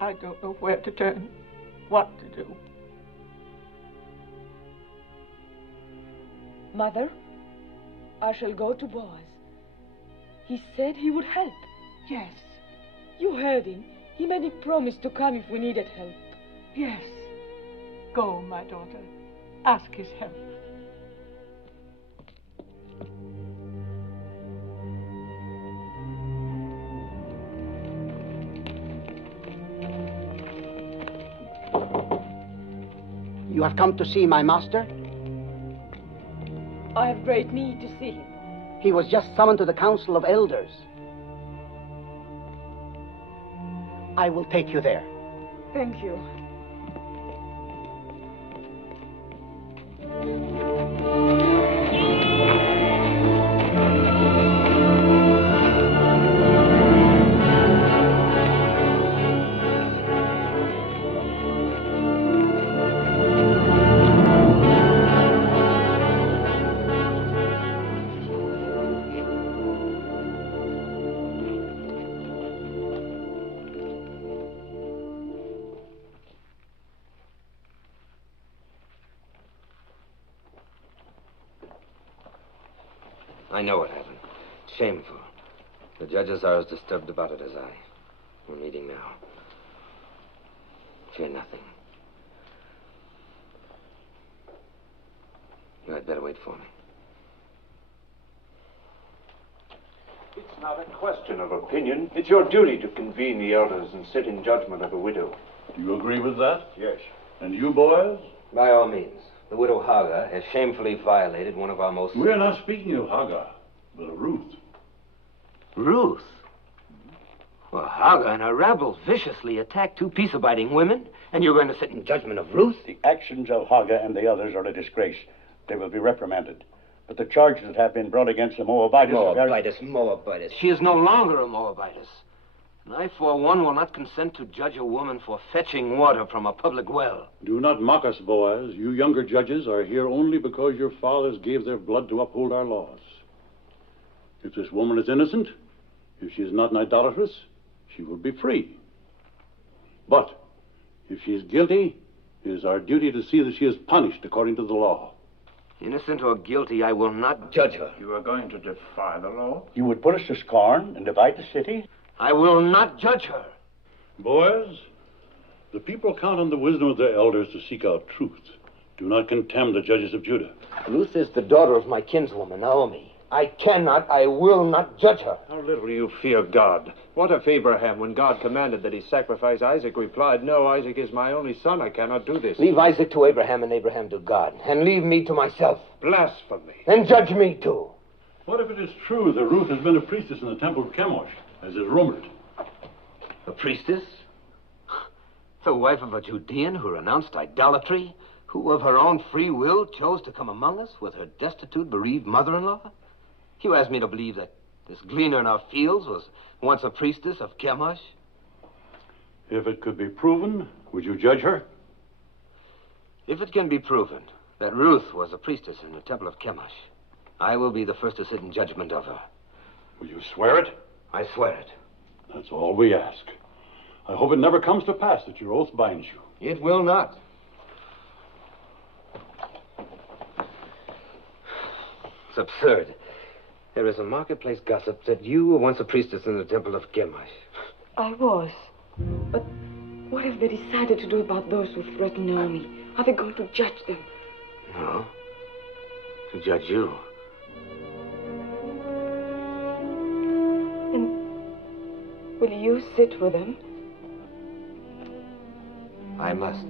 I don't know where to turn, what to do. Mother, I shall go to Boaz. He said he would help. Yes. You heard him. He made a promise to come if we needed help. Yes. Go, my daughter. Ask his help. You have come to see my master? I have great need to see him. He was just summoned to the Council of Elders. I will take you there. Thank you. I know what happened. Shameful. The judges are as disturbed about it as I. We're meeting now. Fear nothing. You had better wait for me. It's not a question of opinion. It's your duty to convene the elders and sit in judgment of the widow. Do you agree with that? Yes. And you, boys? By all means. The widow Hagar has shamefully violated one of our most... We're not speaking of Hagar, but of Ruth. Ruth? Well, Hagar and her rabble viciously attacked two peace-abiding women, and you're going to sit in judgment of Ruth? The actions of Hagar and the others are a disgrace. They will be reprimanded. But the charges that have been brought against the Moabitess... Moabitess. She is no longer a Moabitess. And I, for one, will not consent to judge a woman for fetching water from a public well. Do not mock us, Boaz. You younger judges are here only because your fathers gave their blood to uphold our laws. If this woman is innocent, if she is not an idolatress, she will be free. But if she is guilty, it is our duty to see that she is punished according to the law. Innocent or guilty, I will not judge her. You are going to defy the law? You would put us to scorn and divide the city? I will not judge her. Boys, the people count on the wisdom of their elders to seek out truth. Do not contemn the judges of Judah. Ruth is the daughter of my kinswoman, Naomi. I will not judge her. How little you fear God. What if Abraham, when God commanded that he sacrifice Isaac, replied, "No, Isaac is my only son. I cannot do this." Leave Isaac to Abraham and Abraham to God. And leave me to myself. Blasphemy. And judge me too. What if it is true that Ruth has been a priestess in the temple of Chemosh, as is rumored? A priestess? The wife of a Judean who renounced idolatry? Who of her own free will chose to come among us with her destitute, bereaved mother-in-law? You asked me to believe that this gleaner in our fields was once a priestess of Chemosh? If it could be proven, would you judge her? If it can be proven that Ruth was a priestess in the temple of Chemosh, I will be the first to sit in judgment of her. Will you swear it? I swear it. That's all we ask. I hope it never comes to pass that your oath binds you. It will not. It's absurd. There is a marketplace gossip that you were once a priestess in the temple of Chemosh. I was. But what have they decided to do about those who threaten Naomi? Are they going to judge them? No. To judge you. And will you sit with them? I must.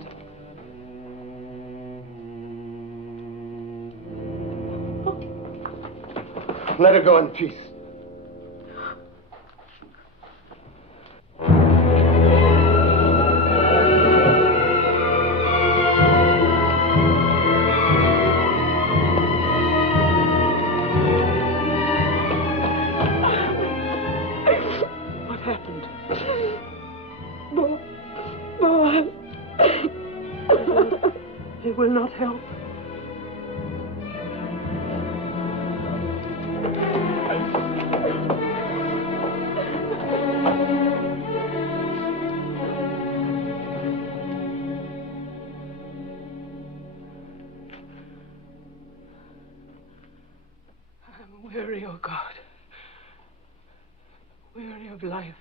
Let her go in peace. What happened? Boaz. It will not help. Weary, oh God. Weary of life.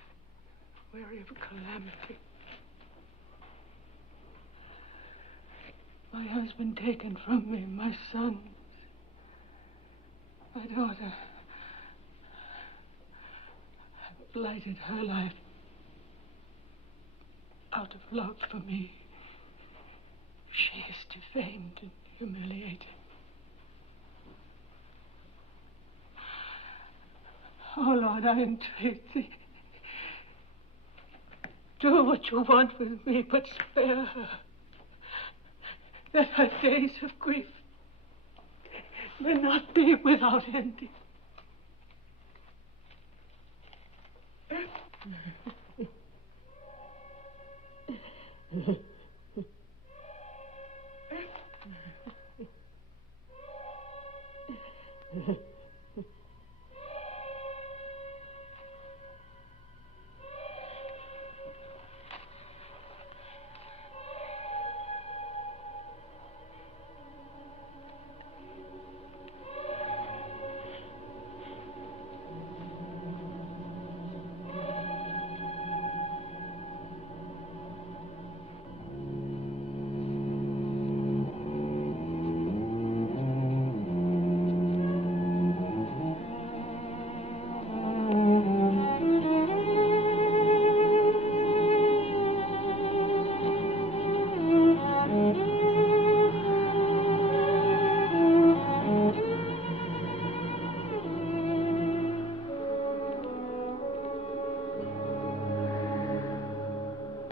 Weary of calamity. My husband taken from me, my son, my daughter. I've blighted her life out of love for me. She is defamed and humiliated. Oh, Lord, I entreat thee. Do what you want with me, but spare her. That her days of grief may not be without ending.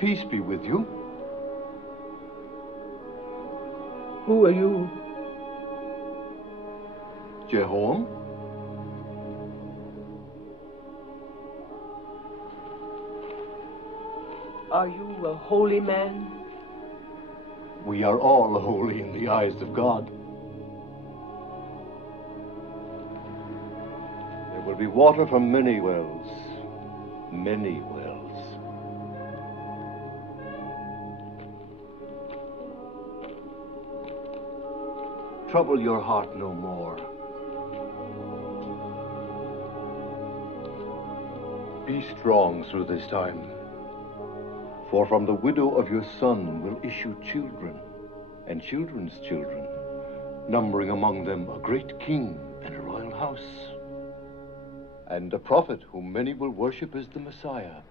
Peace be with you. Who are you? Jehoram? Are you a holy man? We are all holy in the eyes of God. There will be water from many wells. Many wells. Trouble your heart no more. Be strong through this time. For from the widow of your son will issue children, and children's children, numbering among them a great king and a royal house, and a prophet whom many will worship as the Messiah.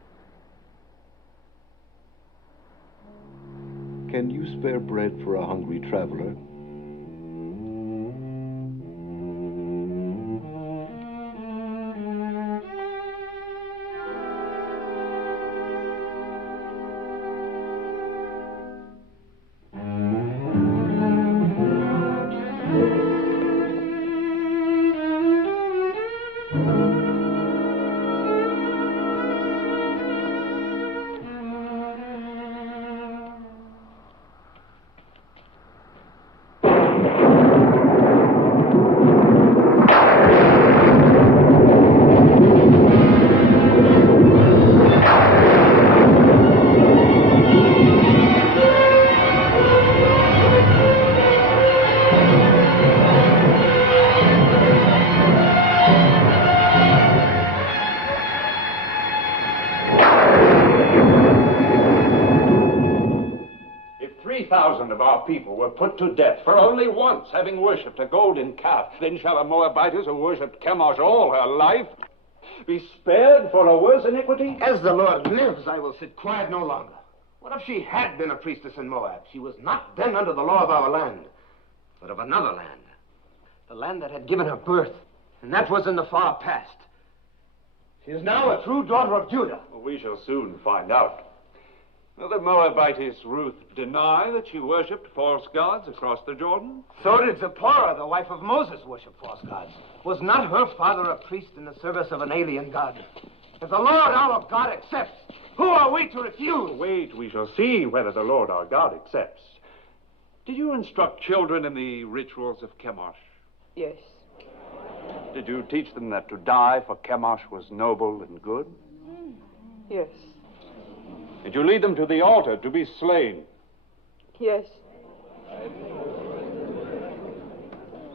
Can you spare bread for a hungry traveler? Of our people were put to death for only once having worshipped a golden calf. Then shall a Moabitess who worshipped Chemosh all her life be spared for a worse iniquity? As the Lord lives, I will sit quiet no longer. What if she had been a priestess in Moab? She was not then under the law of our land, but of another land. The land that had given her birth, and that was in the far past. She is now a true daughter of Judah. Well, we shall soon find out. Will the Moabitess Ruth deny that she worshipped false gods across the Jordan? So did Zipporah, the wife of Moses, worship false gods. Was not her father a priest in the service of an alien god? If the Lord our God accepts, who are we to refuse? Wait, we shall see whether the Lord our God accepts. Did you instruct children in the rituals of Chemosh? Yes. Did you teach them that to die for Chemosh was noble and good? Yes. Did you lead them to the altar to be slain? Yes.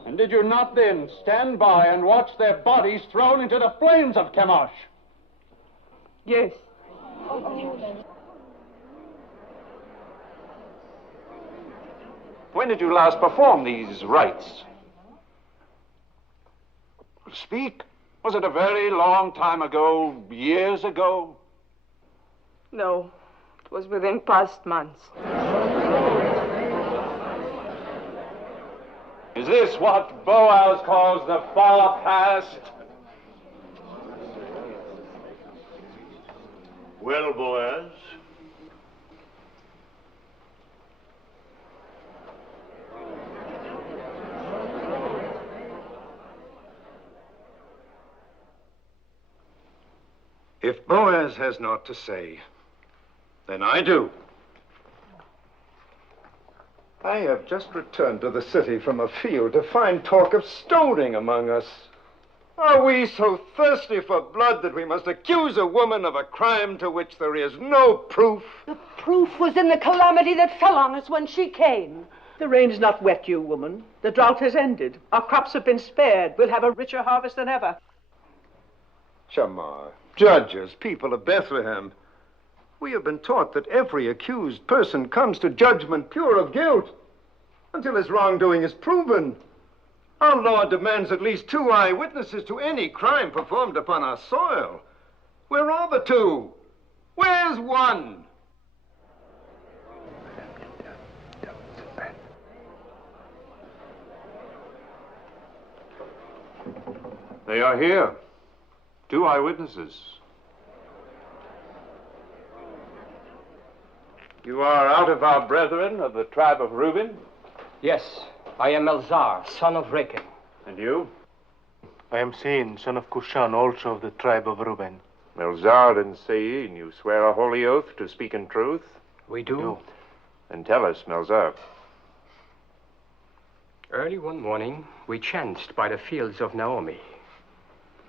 And did you not then stand by and watch their bodies thrown into the flames of Chemosh? Yes. When did you last perform these rites? Speak. Was it a very long time ago, years ago? No, it was within past months. Is this what Boaz calls the far past? Well, Boaz. If Boaz has naught to say, then I do. I have just returned to the city from a field to find talk of stoning among us. Are we so thirsty for blood that we must accuse a woman of a crime to which there is no proof? The proof was in the calamity that fell on us when she came. The rain's not wet you, woman. The drought has ended. Our crops have been spared. We'll have a richer harvest than ever. Shamar, judges, people of Bethlehem, we have been taught that every accused person comes to judgment pure of guilt until his wrongdoing is proven. Our law demands at least 2 eyewitnesses to any crime performed upon our soil. Where are the 2? Where's one? They are here. 2 eyewitnesses. You are out of our brethren of the tribe of Reuben? Yes, I am Elzar, son of Reken. And you? I am Sein, son of Kushan, also of the tribe of Reuben. Elzar and Sein, you swear a holy oath to speak in truth? We do. Then tell us, Melzar. Early one morning, we chanced by the fields of Naomi.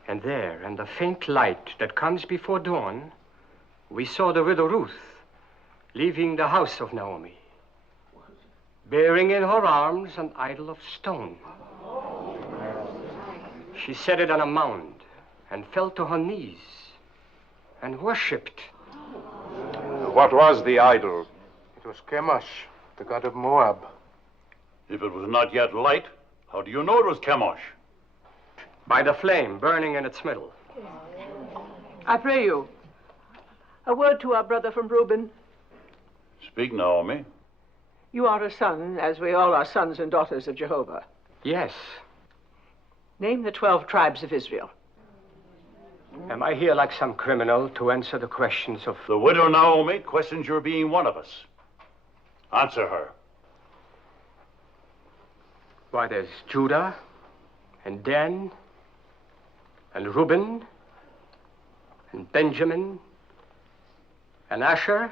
And there, in the faint light that comes before dawn, we saw the widow Ruth leaving the house of Naomi, bearing in her arms an idol of stone. She set it on a mound and fell to her knees and worshipped. What was the idol? It was Chemosh, the god of Moab. If it was not yet light, how do you know it was Chemosh? By the flame burning in its middle. I pray you, a word to our brother from Reuben. Speak, Naomi. You are a son, as we all are sons and daughters of Jehovah. Yes. Name the 12 tribes of Israel. Am I here like some criminal to answer the questions of... The widow Naomi questions your being one of us. Answer her. Why, there's Judah, and Dan, and Reuben, and Benjamin, and Asher.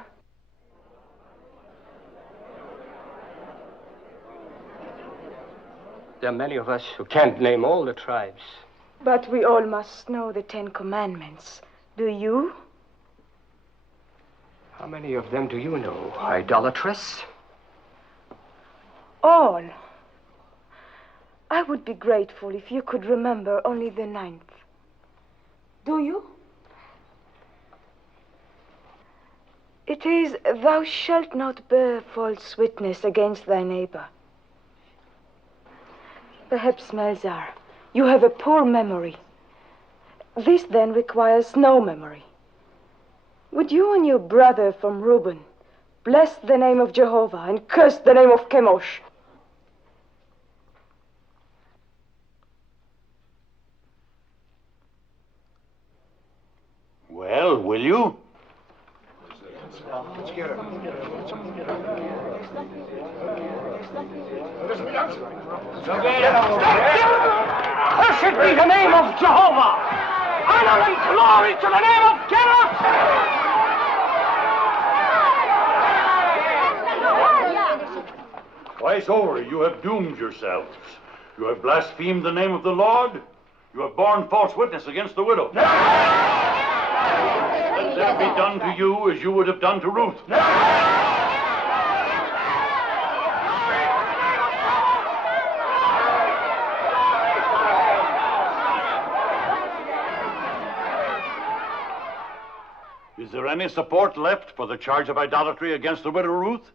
There are many of us who can't name all the tribes. But we all must know the 10 Commandments. Do you? How many of them do you know, idolatress? All. I would be grateful if you could remember only the 9th. Do you? It is, thou shalt not bear false witness against thy neighbor. Perhaps, Melzar, you have a poor memory. This then requires no memory. Would you and your brother from Reuben bless the name of Jehovah and curse the name of Chemosh? Well, will you? Let's get her. Cursed be the name of Jehovah! Honor and glory to the name of Chemosh! Twice over, you have doomed yourselves. You have blasphemed the name of the Lord. You have borne false witness against the widow. Let that be done to you as you would have done to Ruth. Is there any support left for the charge of idolatry against the widow Ruth?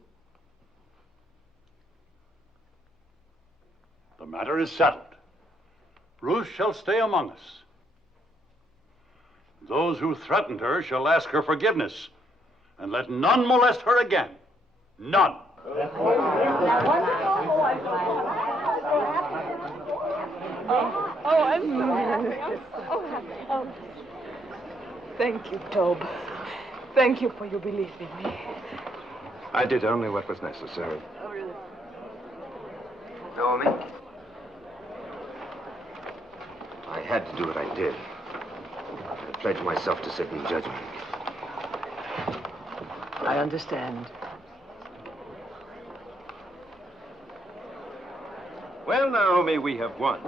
The matter is settled. Ruth shall stay among us. Those who threatened her shall ask her forgiveness, and let none molest her again. None. I'm sorry. Thank you, Tob. Thank you for your belief in me. I did only what was necessary. Naomi? I had to do what I did. I pledged myself to sit in judgment. I understand. Well, Naomi, we have won.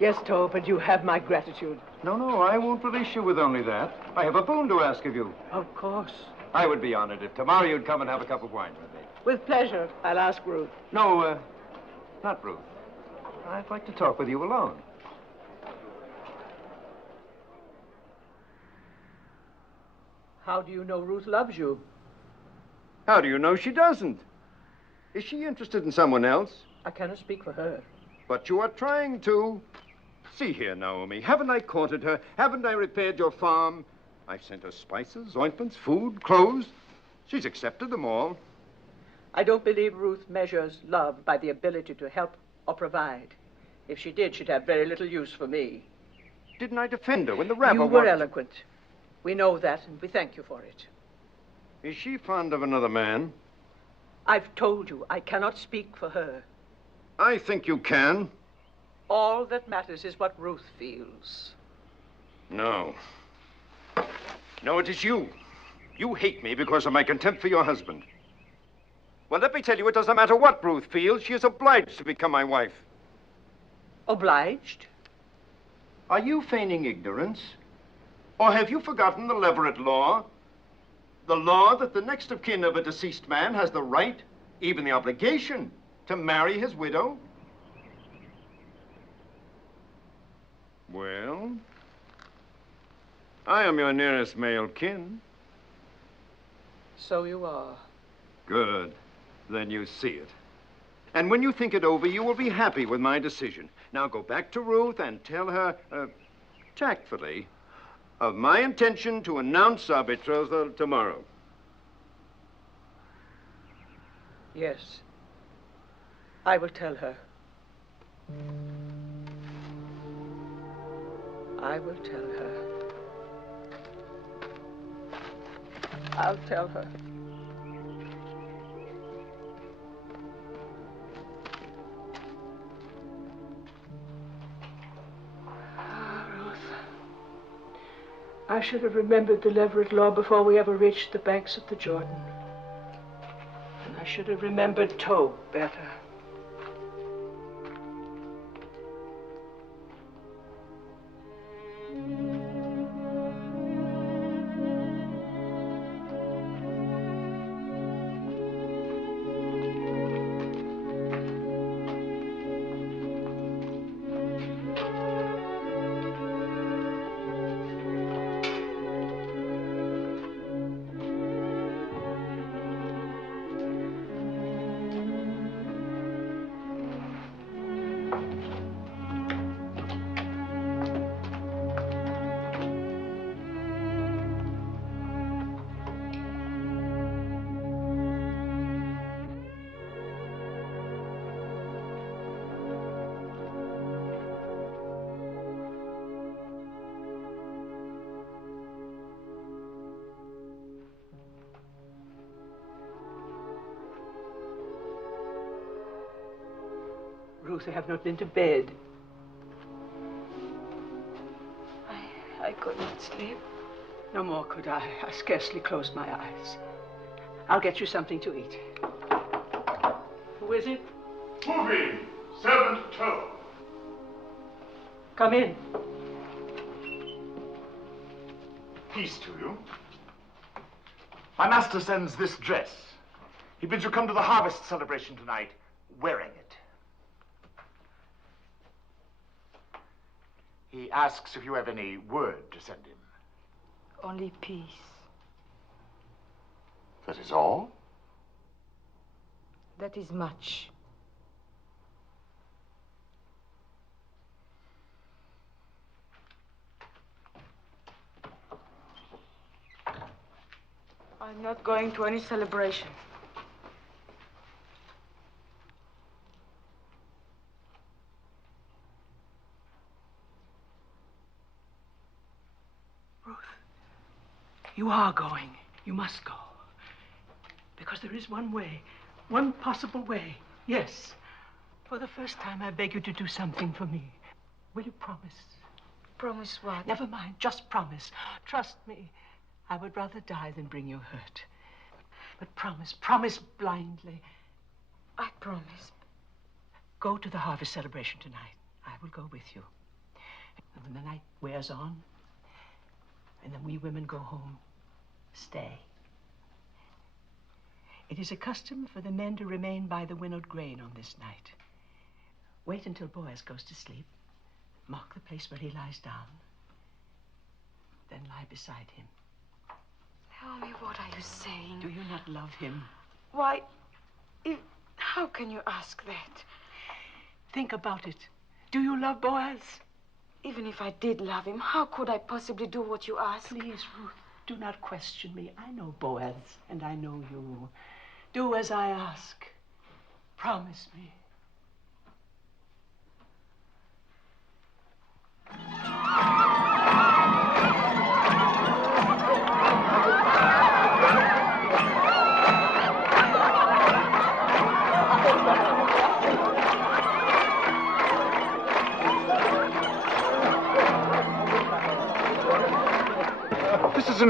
Yes, Tob, but you have my gratitude. No, I won't release you with only that. I have a boon to ask of you. Of course. I would be honored if tomorrow you'd come and have a cup of wine with me. With pleasure. I'll ask Ruth. No, not Ruth. I'd like to talk with you alone. How do you know Ruth loves you? How do you know she doesn't? Is she interested in someone else? I cannot speak for her. But you are trying to. See here, Naomi. Haven't I courted her? Haven't I repaired your farm? I've sent her spices, ointments, food, clothes. She's accepted them all. I don't believe Ruth measures love by the ability to help or provide. If she did, she'd have very little use for me. Didn't I defend her when the rabbi... You were eloquent. We know that, and we thank you for it. Is she fond of another man? I've told you I cannot speak for her. I think you can. All that matters is what Ruth feels. No. No, it is you. You hate me because of my contempt for your husband. Well, let me tell you, it doesn't matter what Ruth feels. She is obliged to become my wife. Obliged? Are you feigning ignorance? Or have you forgotten the Leverett law? The law that the next of kin of a deceased man has the right, even the obligation, to marry his widow? Well, I am your nearest male kin. So you are. Good. Then you see it. And when you think it over, you will be happy with my decision. Now go back to Ruth and tell her, tactfully, of my intention to announce our betrothal tomorrow. Yes. I will tell her. I will tell her. I'll tell her. I should have remembered the Leverett law before we ever reached the banks of the Jordan. And I should have remembered Tob better. Ruth, I have not been to bed. I could not sleep. No more could I. I scarcely closed my eyes. I'll get you something to eat. Who is it? Moving. Servant Tob. Come in. Peace to you. My master sends this dress. He bids you come to the harvest celebration tonight wearing it. He asks if you have any word to send him. Only peace. That is all? That is much. I'm not going to any celebration. You are going. You must go. Because there is one way, one possible way. Yes. For the first time, I beg you to do something for me. Will you promise? Promise what? Never mind. Just promise. Trust me. I would rather die than bring you hurt. But promise. Promise blindly. I promise. Go to the harvest celebration tonight. I will go with you. And when the night wears on, and then we women go home, stay. It is a custom for the men to remain by the winnowed grain on this night. Wait until Boaz goes to sleep. Mark the place where he lies down. Then lie beside him. Naomi, what are you saying? Do you not love him? Why, how can you ask that? Think about it. Do you love Boaz? Even if I did love him, how could I possibly do what you ask? Please, Ruth, do not question me. I know Boaz, and I know you. Do as I ask. Promise me.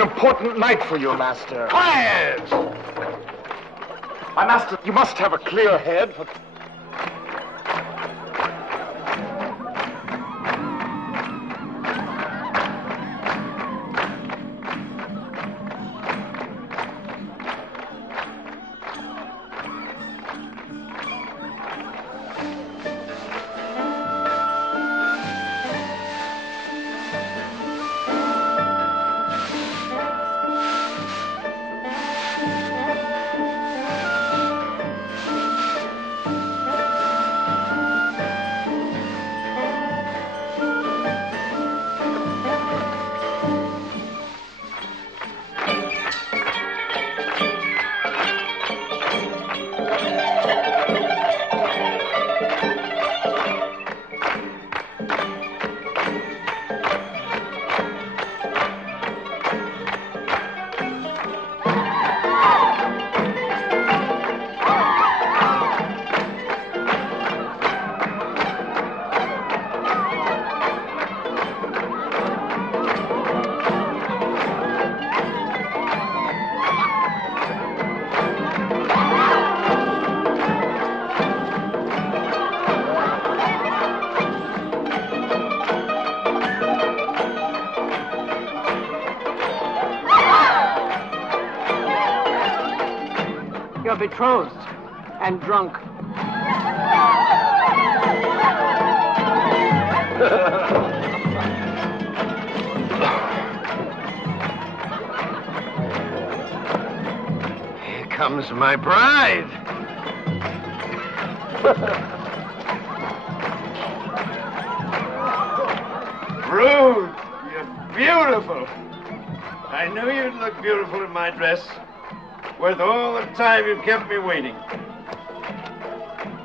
an important night for you, Master. Quiet! My master, you must have a clear head. You're betrothed and drunk. Here comes my bride. Ruth, you're beautiful. I knew you'd look beautiful in my dress. Worth all the time you kept me waiting.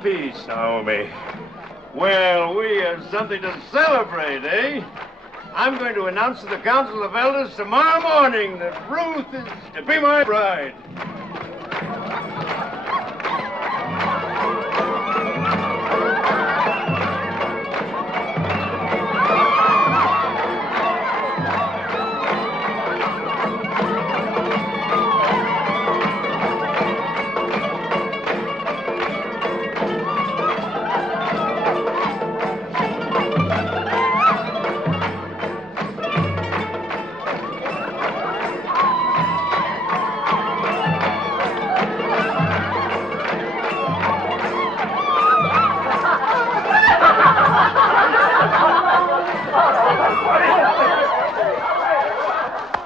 Peace, Naomi. Well, we have something to celebrate, eh? I'm going to announce to the Council of Elders tomorrow morning that Ruth is to be my bride.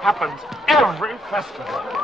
Happens every festival.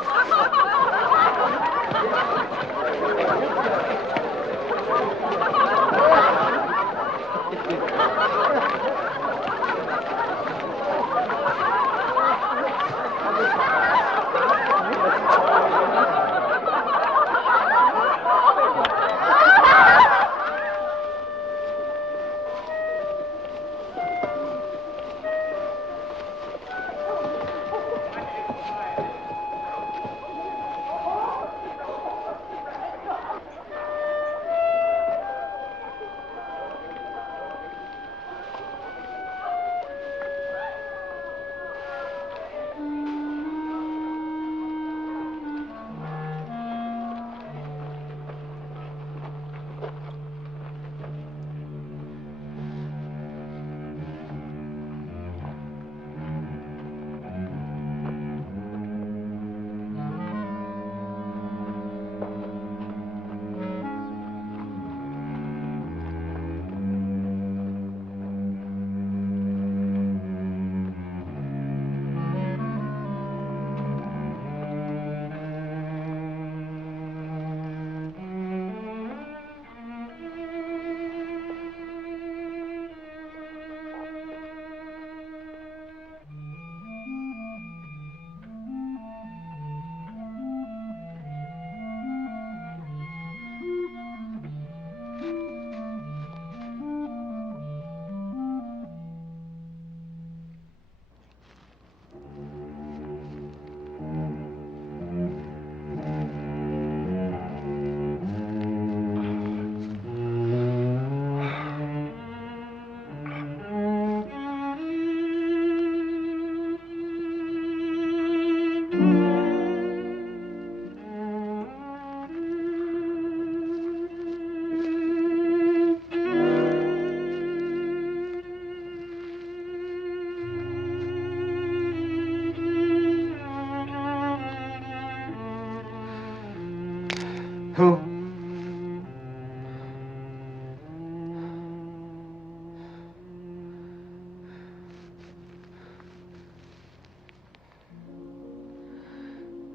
Who?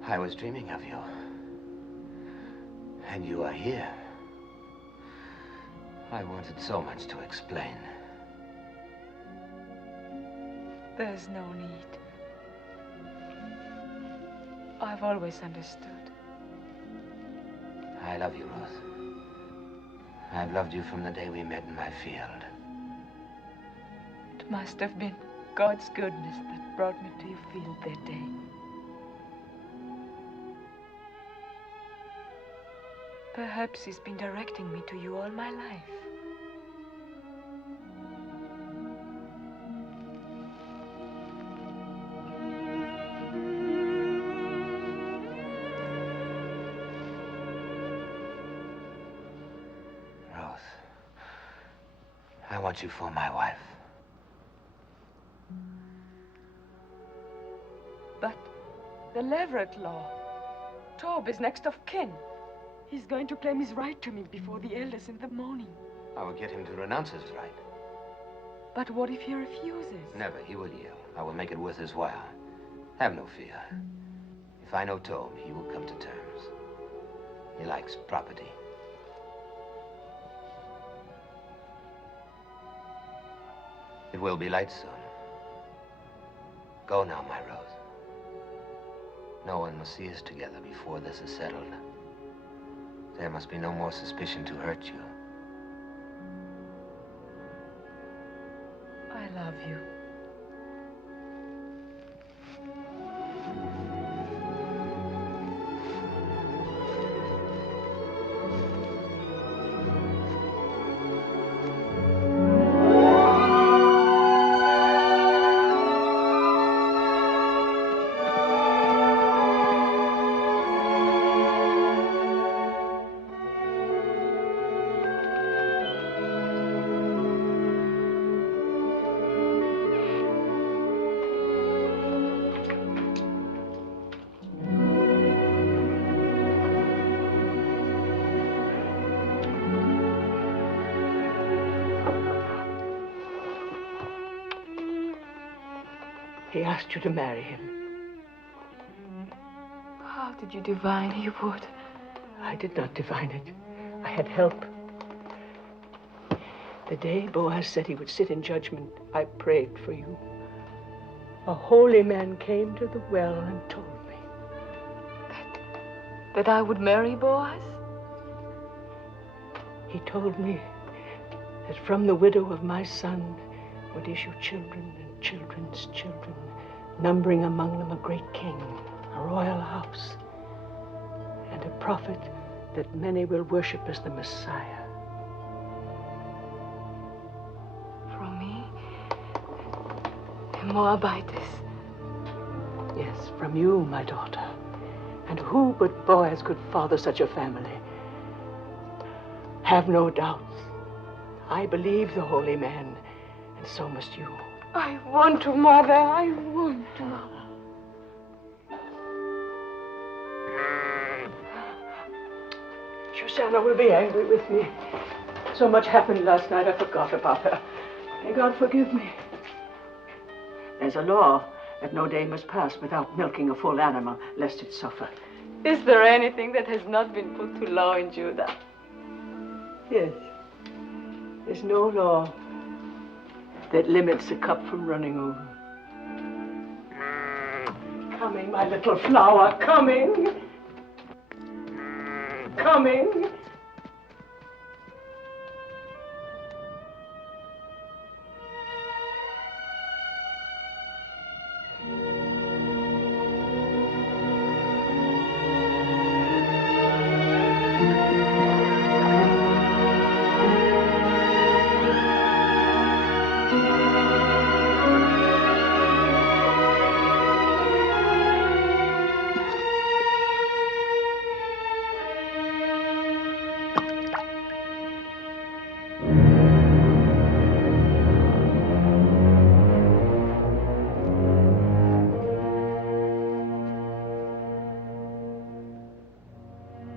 I was dreaming of you. And you are here. I wanted so much to explain. There's no need. I've always understood. I love you, Ruth. I've loved you from the day we met in my field. It must have been God's goodness that brought me to your field that day. Perhaps he's been directing me to you all my life. Ruth, I want you for my wife. But the Leverett law. Torb is next of kin. He's going to claim his right to me before the elders in the morning. I will get him to renounce his right. But what if he refuses? Never. He will yield. I will make it worth his while. Have no fear. If I know Torb, he will come to terms. He likes property. It will be light soon. Go now, my Rose. No one must see us together before this is settled. There must be no more suspicion to hurt you. I love you. He asked you to marry him. How did you divine he would? I did not divine it. I had help. The day Boaz said he would sit in judgment, I prayed for you. A holy man came to the well and told me. That I would marry Boaz? He told me that from the widow of my son would issue children and children's children, numbering among them a great king, a royal house, and a prophet that many will worship as the Messiah. From me? A Moabitess? Yes, from you, my daughter. And who but Boaz could father such a family? Have no doubts. I believe the holy man, and so must you. I want to, Mother. I want to. Shoshana will be angry with me. So much happened last night, I forgot about her. May God forgive me. There's a law that no day must pass without milking a full animal, lest it suffer. Is there anything that has not been put to law in Judah? Yes. There's no law that limits a cup from running over. Coming, my little flower, coming. Coming.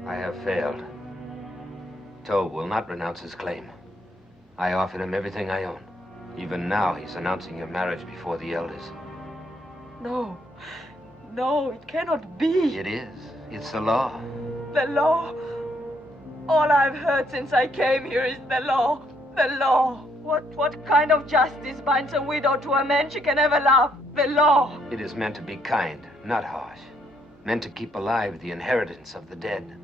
I have failed. Tob will not renounce his claim. I offered him everything I own. Even now, he's announcing your marriage before the elders. No. No, it cannot be. It is. It's the law. The law. All I've heard since I came here is the law. The law. What kind of justice binds a widow to a man she can never love? The law. It is meant to be kind, not harsh. Meant to keep alive the inheritance of the dead.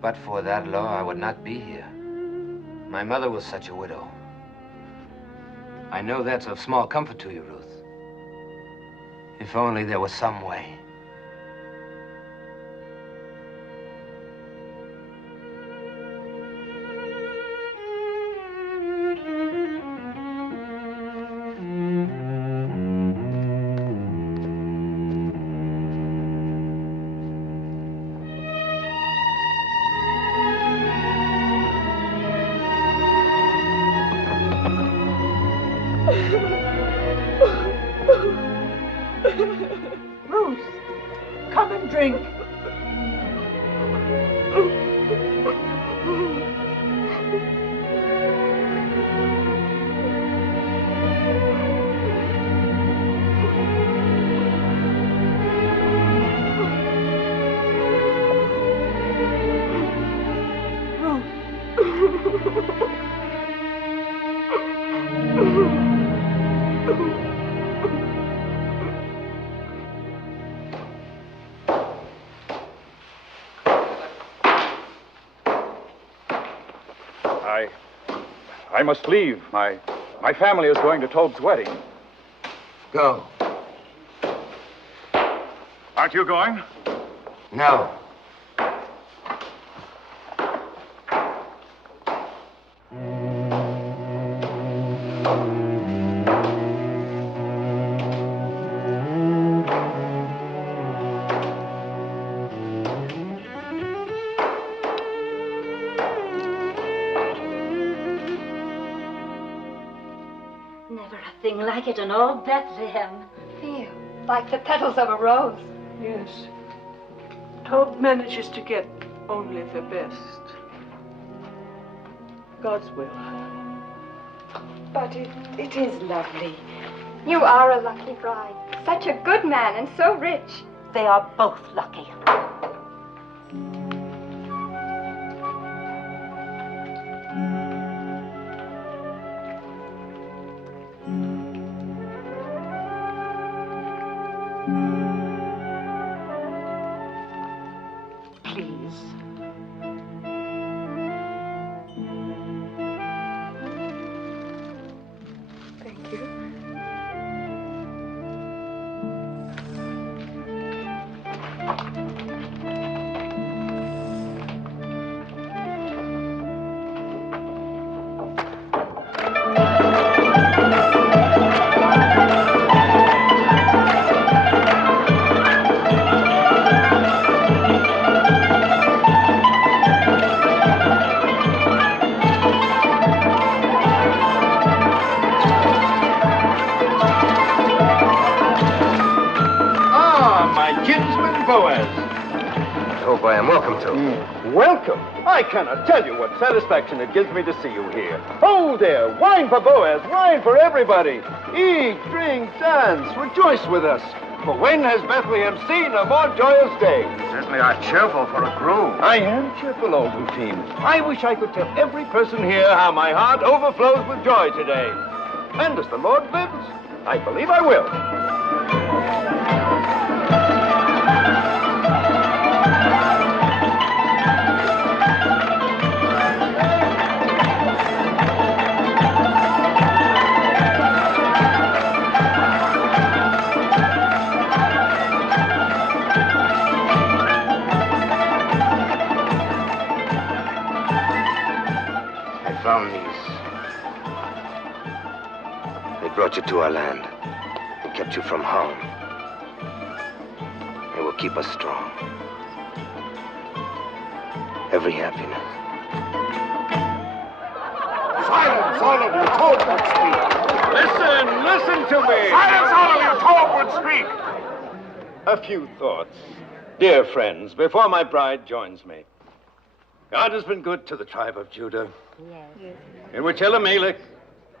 But for that law, I would not be here. My mother was such a widow. I know that's of small comfort to you, Ruth. If only there was some way. Ruth, come and drink. I must leave. My family is going to Tob's wedding. Go. Aren't you going? No. Never a thing like it in all Bethlehem. Feel like the petals of a rose. Yes. Tob manages to get only the best. God's will. But it is lovely. You are a lucky bride. Such a good man and so rich. They are both lucky. I am welcome to. Welcome? I cannot tell you what satisfaction it gives me to see you here. Oh, there, wine for Boaz, wine for everybody. Eat, drink, dance, rejoice with us. For when has Bethlehem seen a more joyous day? Certainly are cheerful for a groom. I am cheerful, old routine. I wish I could tell every person here how my heart overflows with joy today. And as the Lord lives, I believe I will. Found these. They brought you to our land and kept you from harm. They will keep us strong. Every happiness. Silence, all of you. Tob would speak. Listen to me. Silence, all of you. Tob would speak. A few thoughts. Dear friends, before my bride joins me. God has been good to the tribe of Judah, in which Elimelech,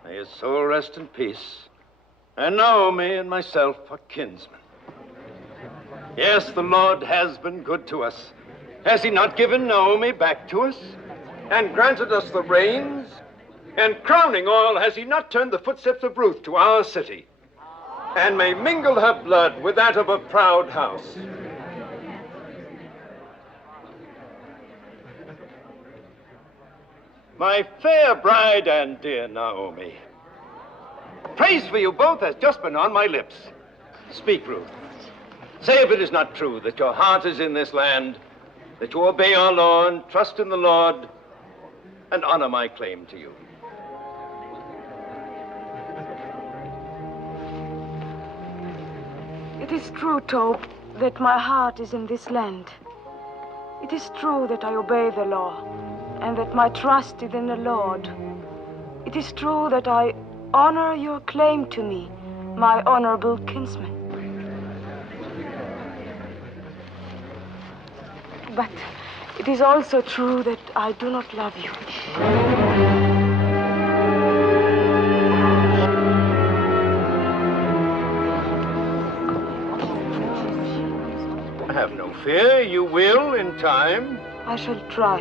may his soul rest in peace, and Naomi and myself are kinsmen. Yes, the Lord has been good to us. Has he not given Naomi back to us, and granted us the rains? And crowning all, has he not turned the footsteps of Ruth to our city, and may mingle her blood with that of a proud house? My fair bride and dear Naomi, praise for you both has just been on my lips. Speak, Ruth. Say if it is not true that your heart is in this land, that you obey our law and trust in the Lord, and honor my claim to you. It is true, Tob, that my heart is in this land. It is true that I obey the law, and that my trust is in the Lord. It is true that I honor your claim to me, my honorable kinsman. But it is also true that I do not love you. Have no fear, you will in time. I shall try.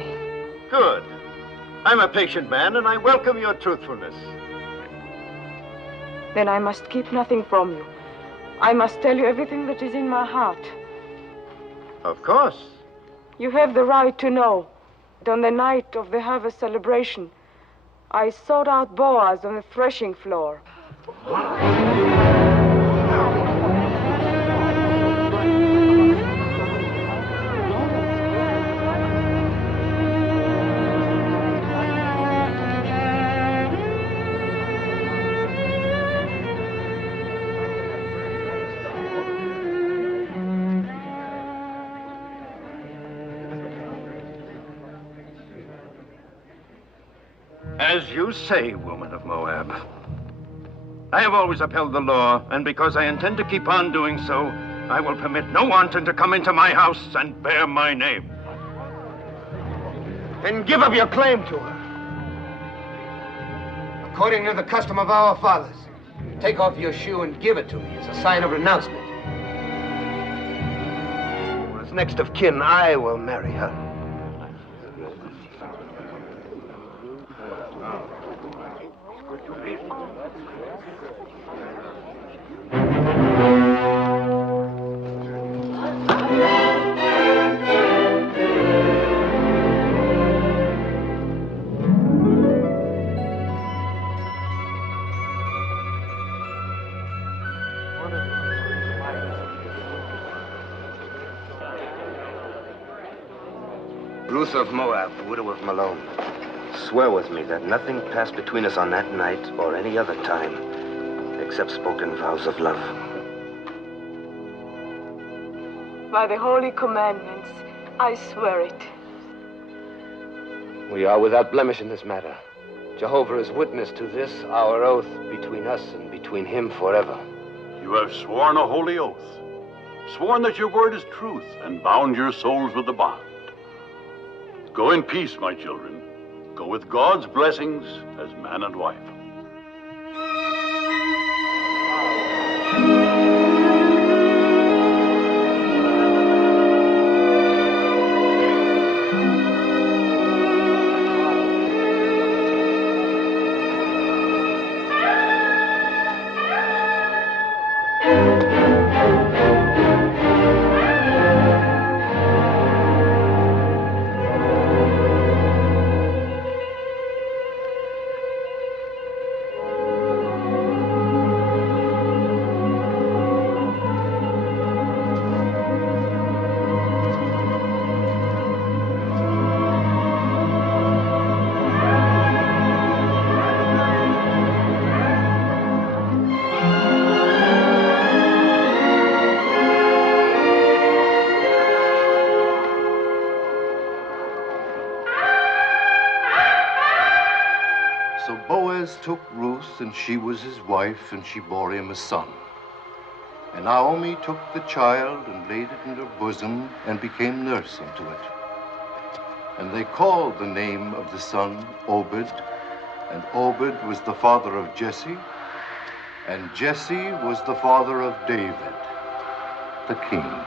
Good. I'm a patient man, and I welcome your truthfulness. Then I must keep nothing from you. I must tell you everything that is in my heart. Of course. You have the right to know that on the night of the harvest celebration, I sought out Boaz on the threshing floor. As you say, woman of Moab. I have always upheld the law, and because I intend to keep on doing so, I will permit no wanton to come into my house and bear my name. Then give up your claim to her. According to the custom of our fathers, take off your shoe and give it to me as a sign of renouncement. As next of kin, I will marry her. Ruth of Moab, the widow of Malone, swear with me that nothing passed between us on that night or any other time except spoken vows of love. By the holy commandments, I swear it. We are without blemish in this matter. Jehovah is witness to this, our oath between us and between him forever. You have sworn a holy oath, sworn that your word is truth, and bound your souls with the bond. Go in peace, my children. Go with God's blessings as man and wife. So Boaz took Ruth, and she was his wife, and she bore him a son. And Naomi took the child and laid it in her bosom and became nurse unto it. And they called the name of the son Obed, and Obed was the father of Jesse, and Jesse was the father of David, the king.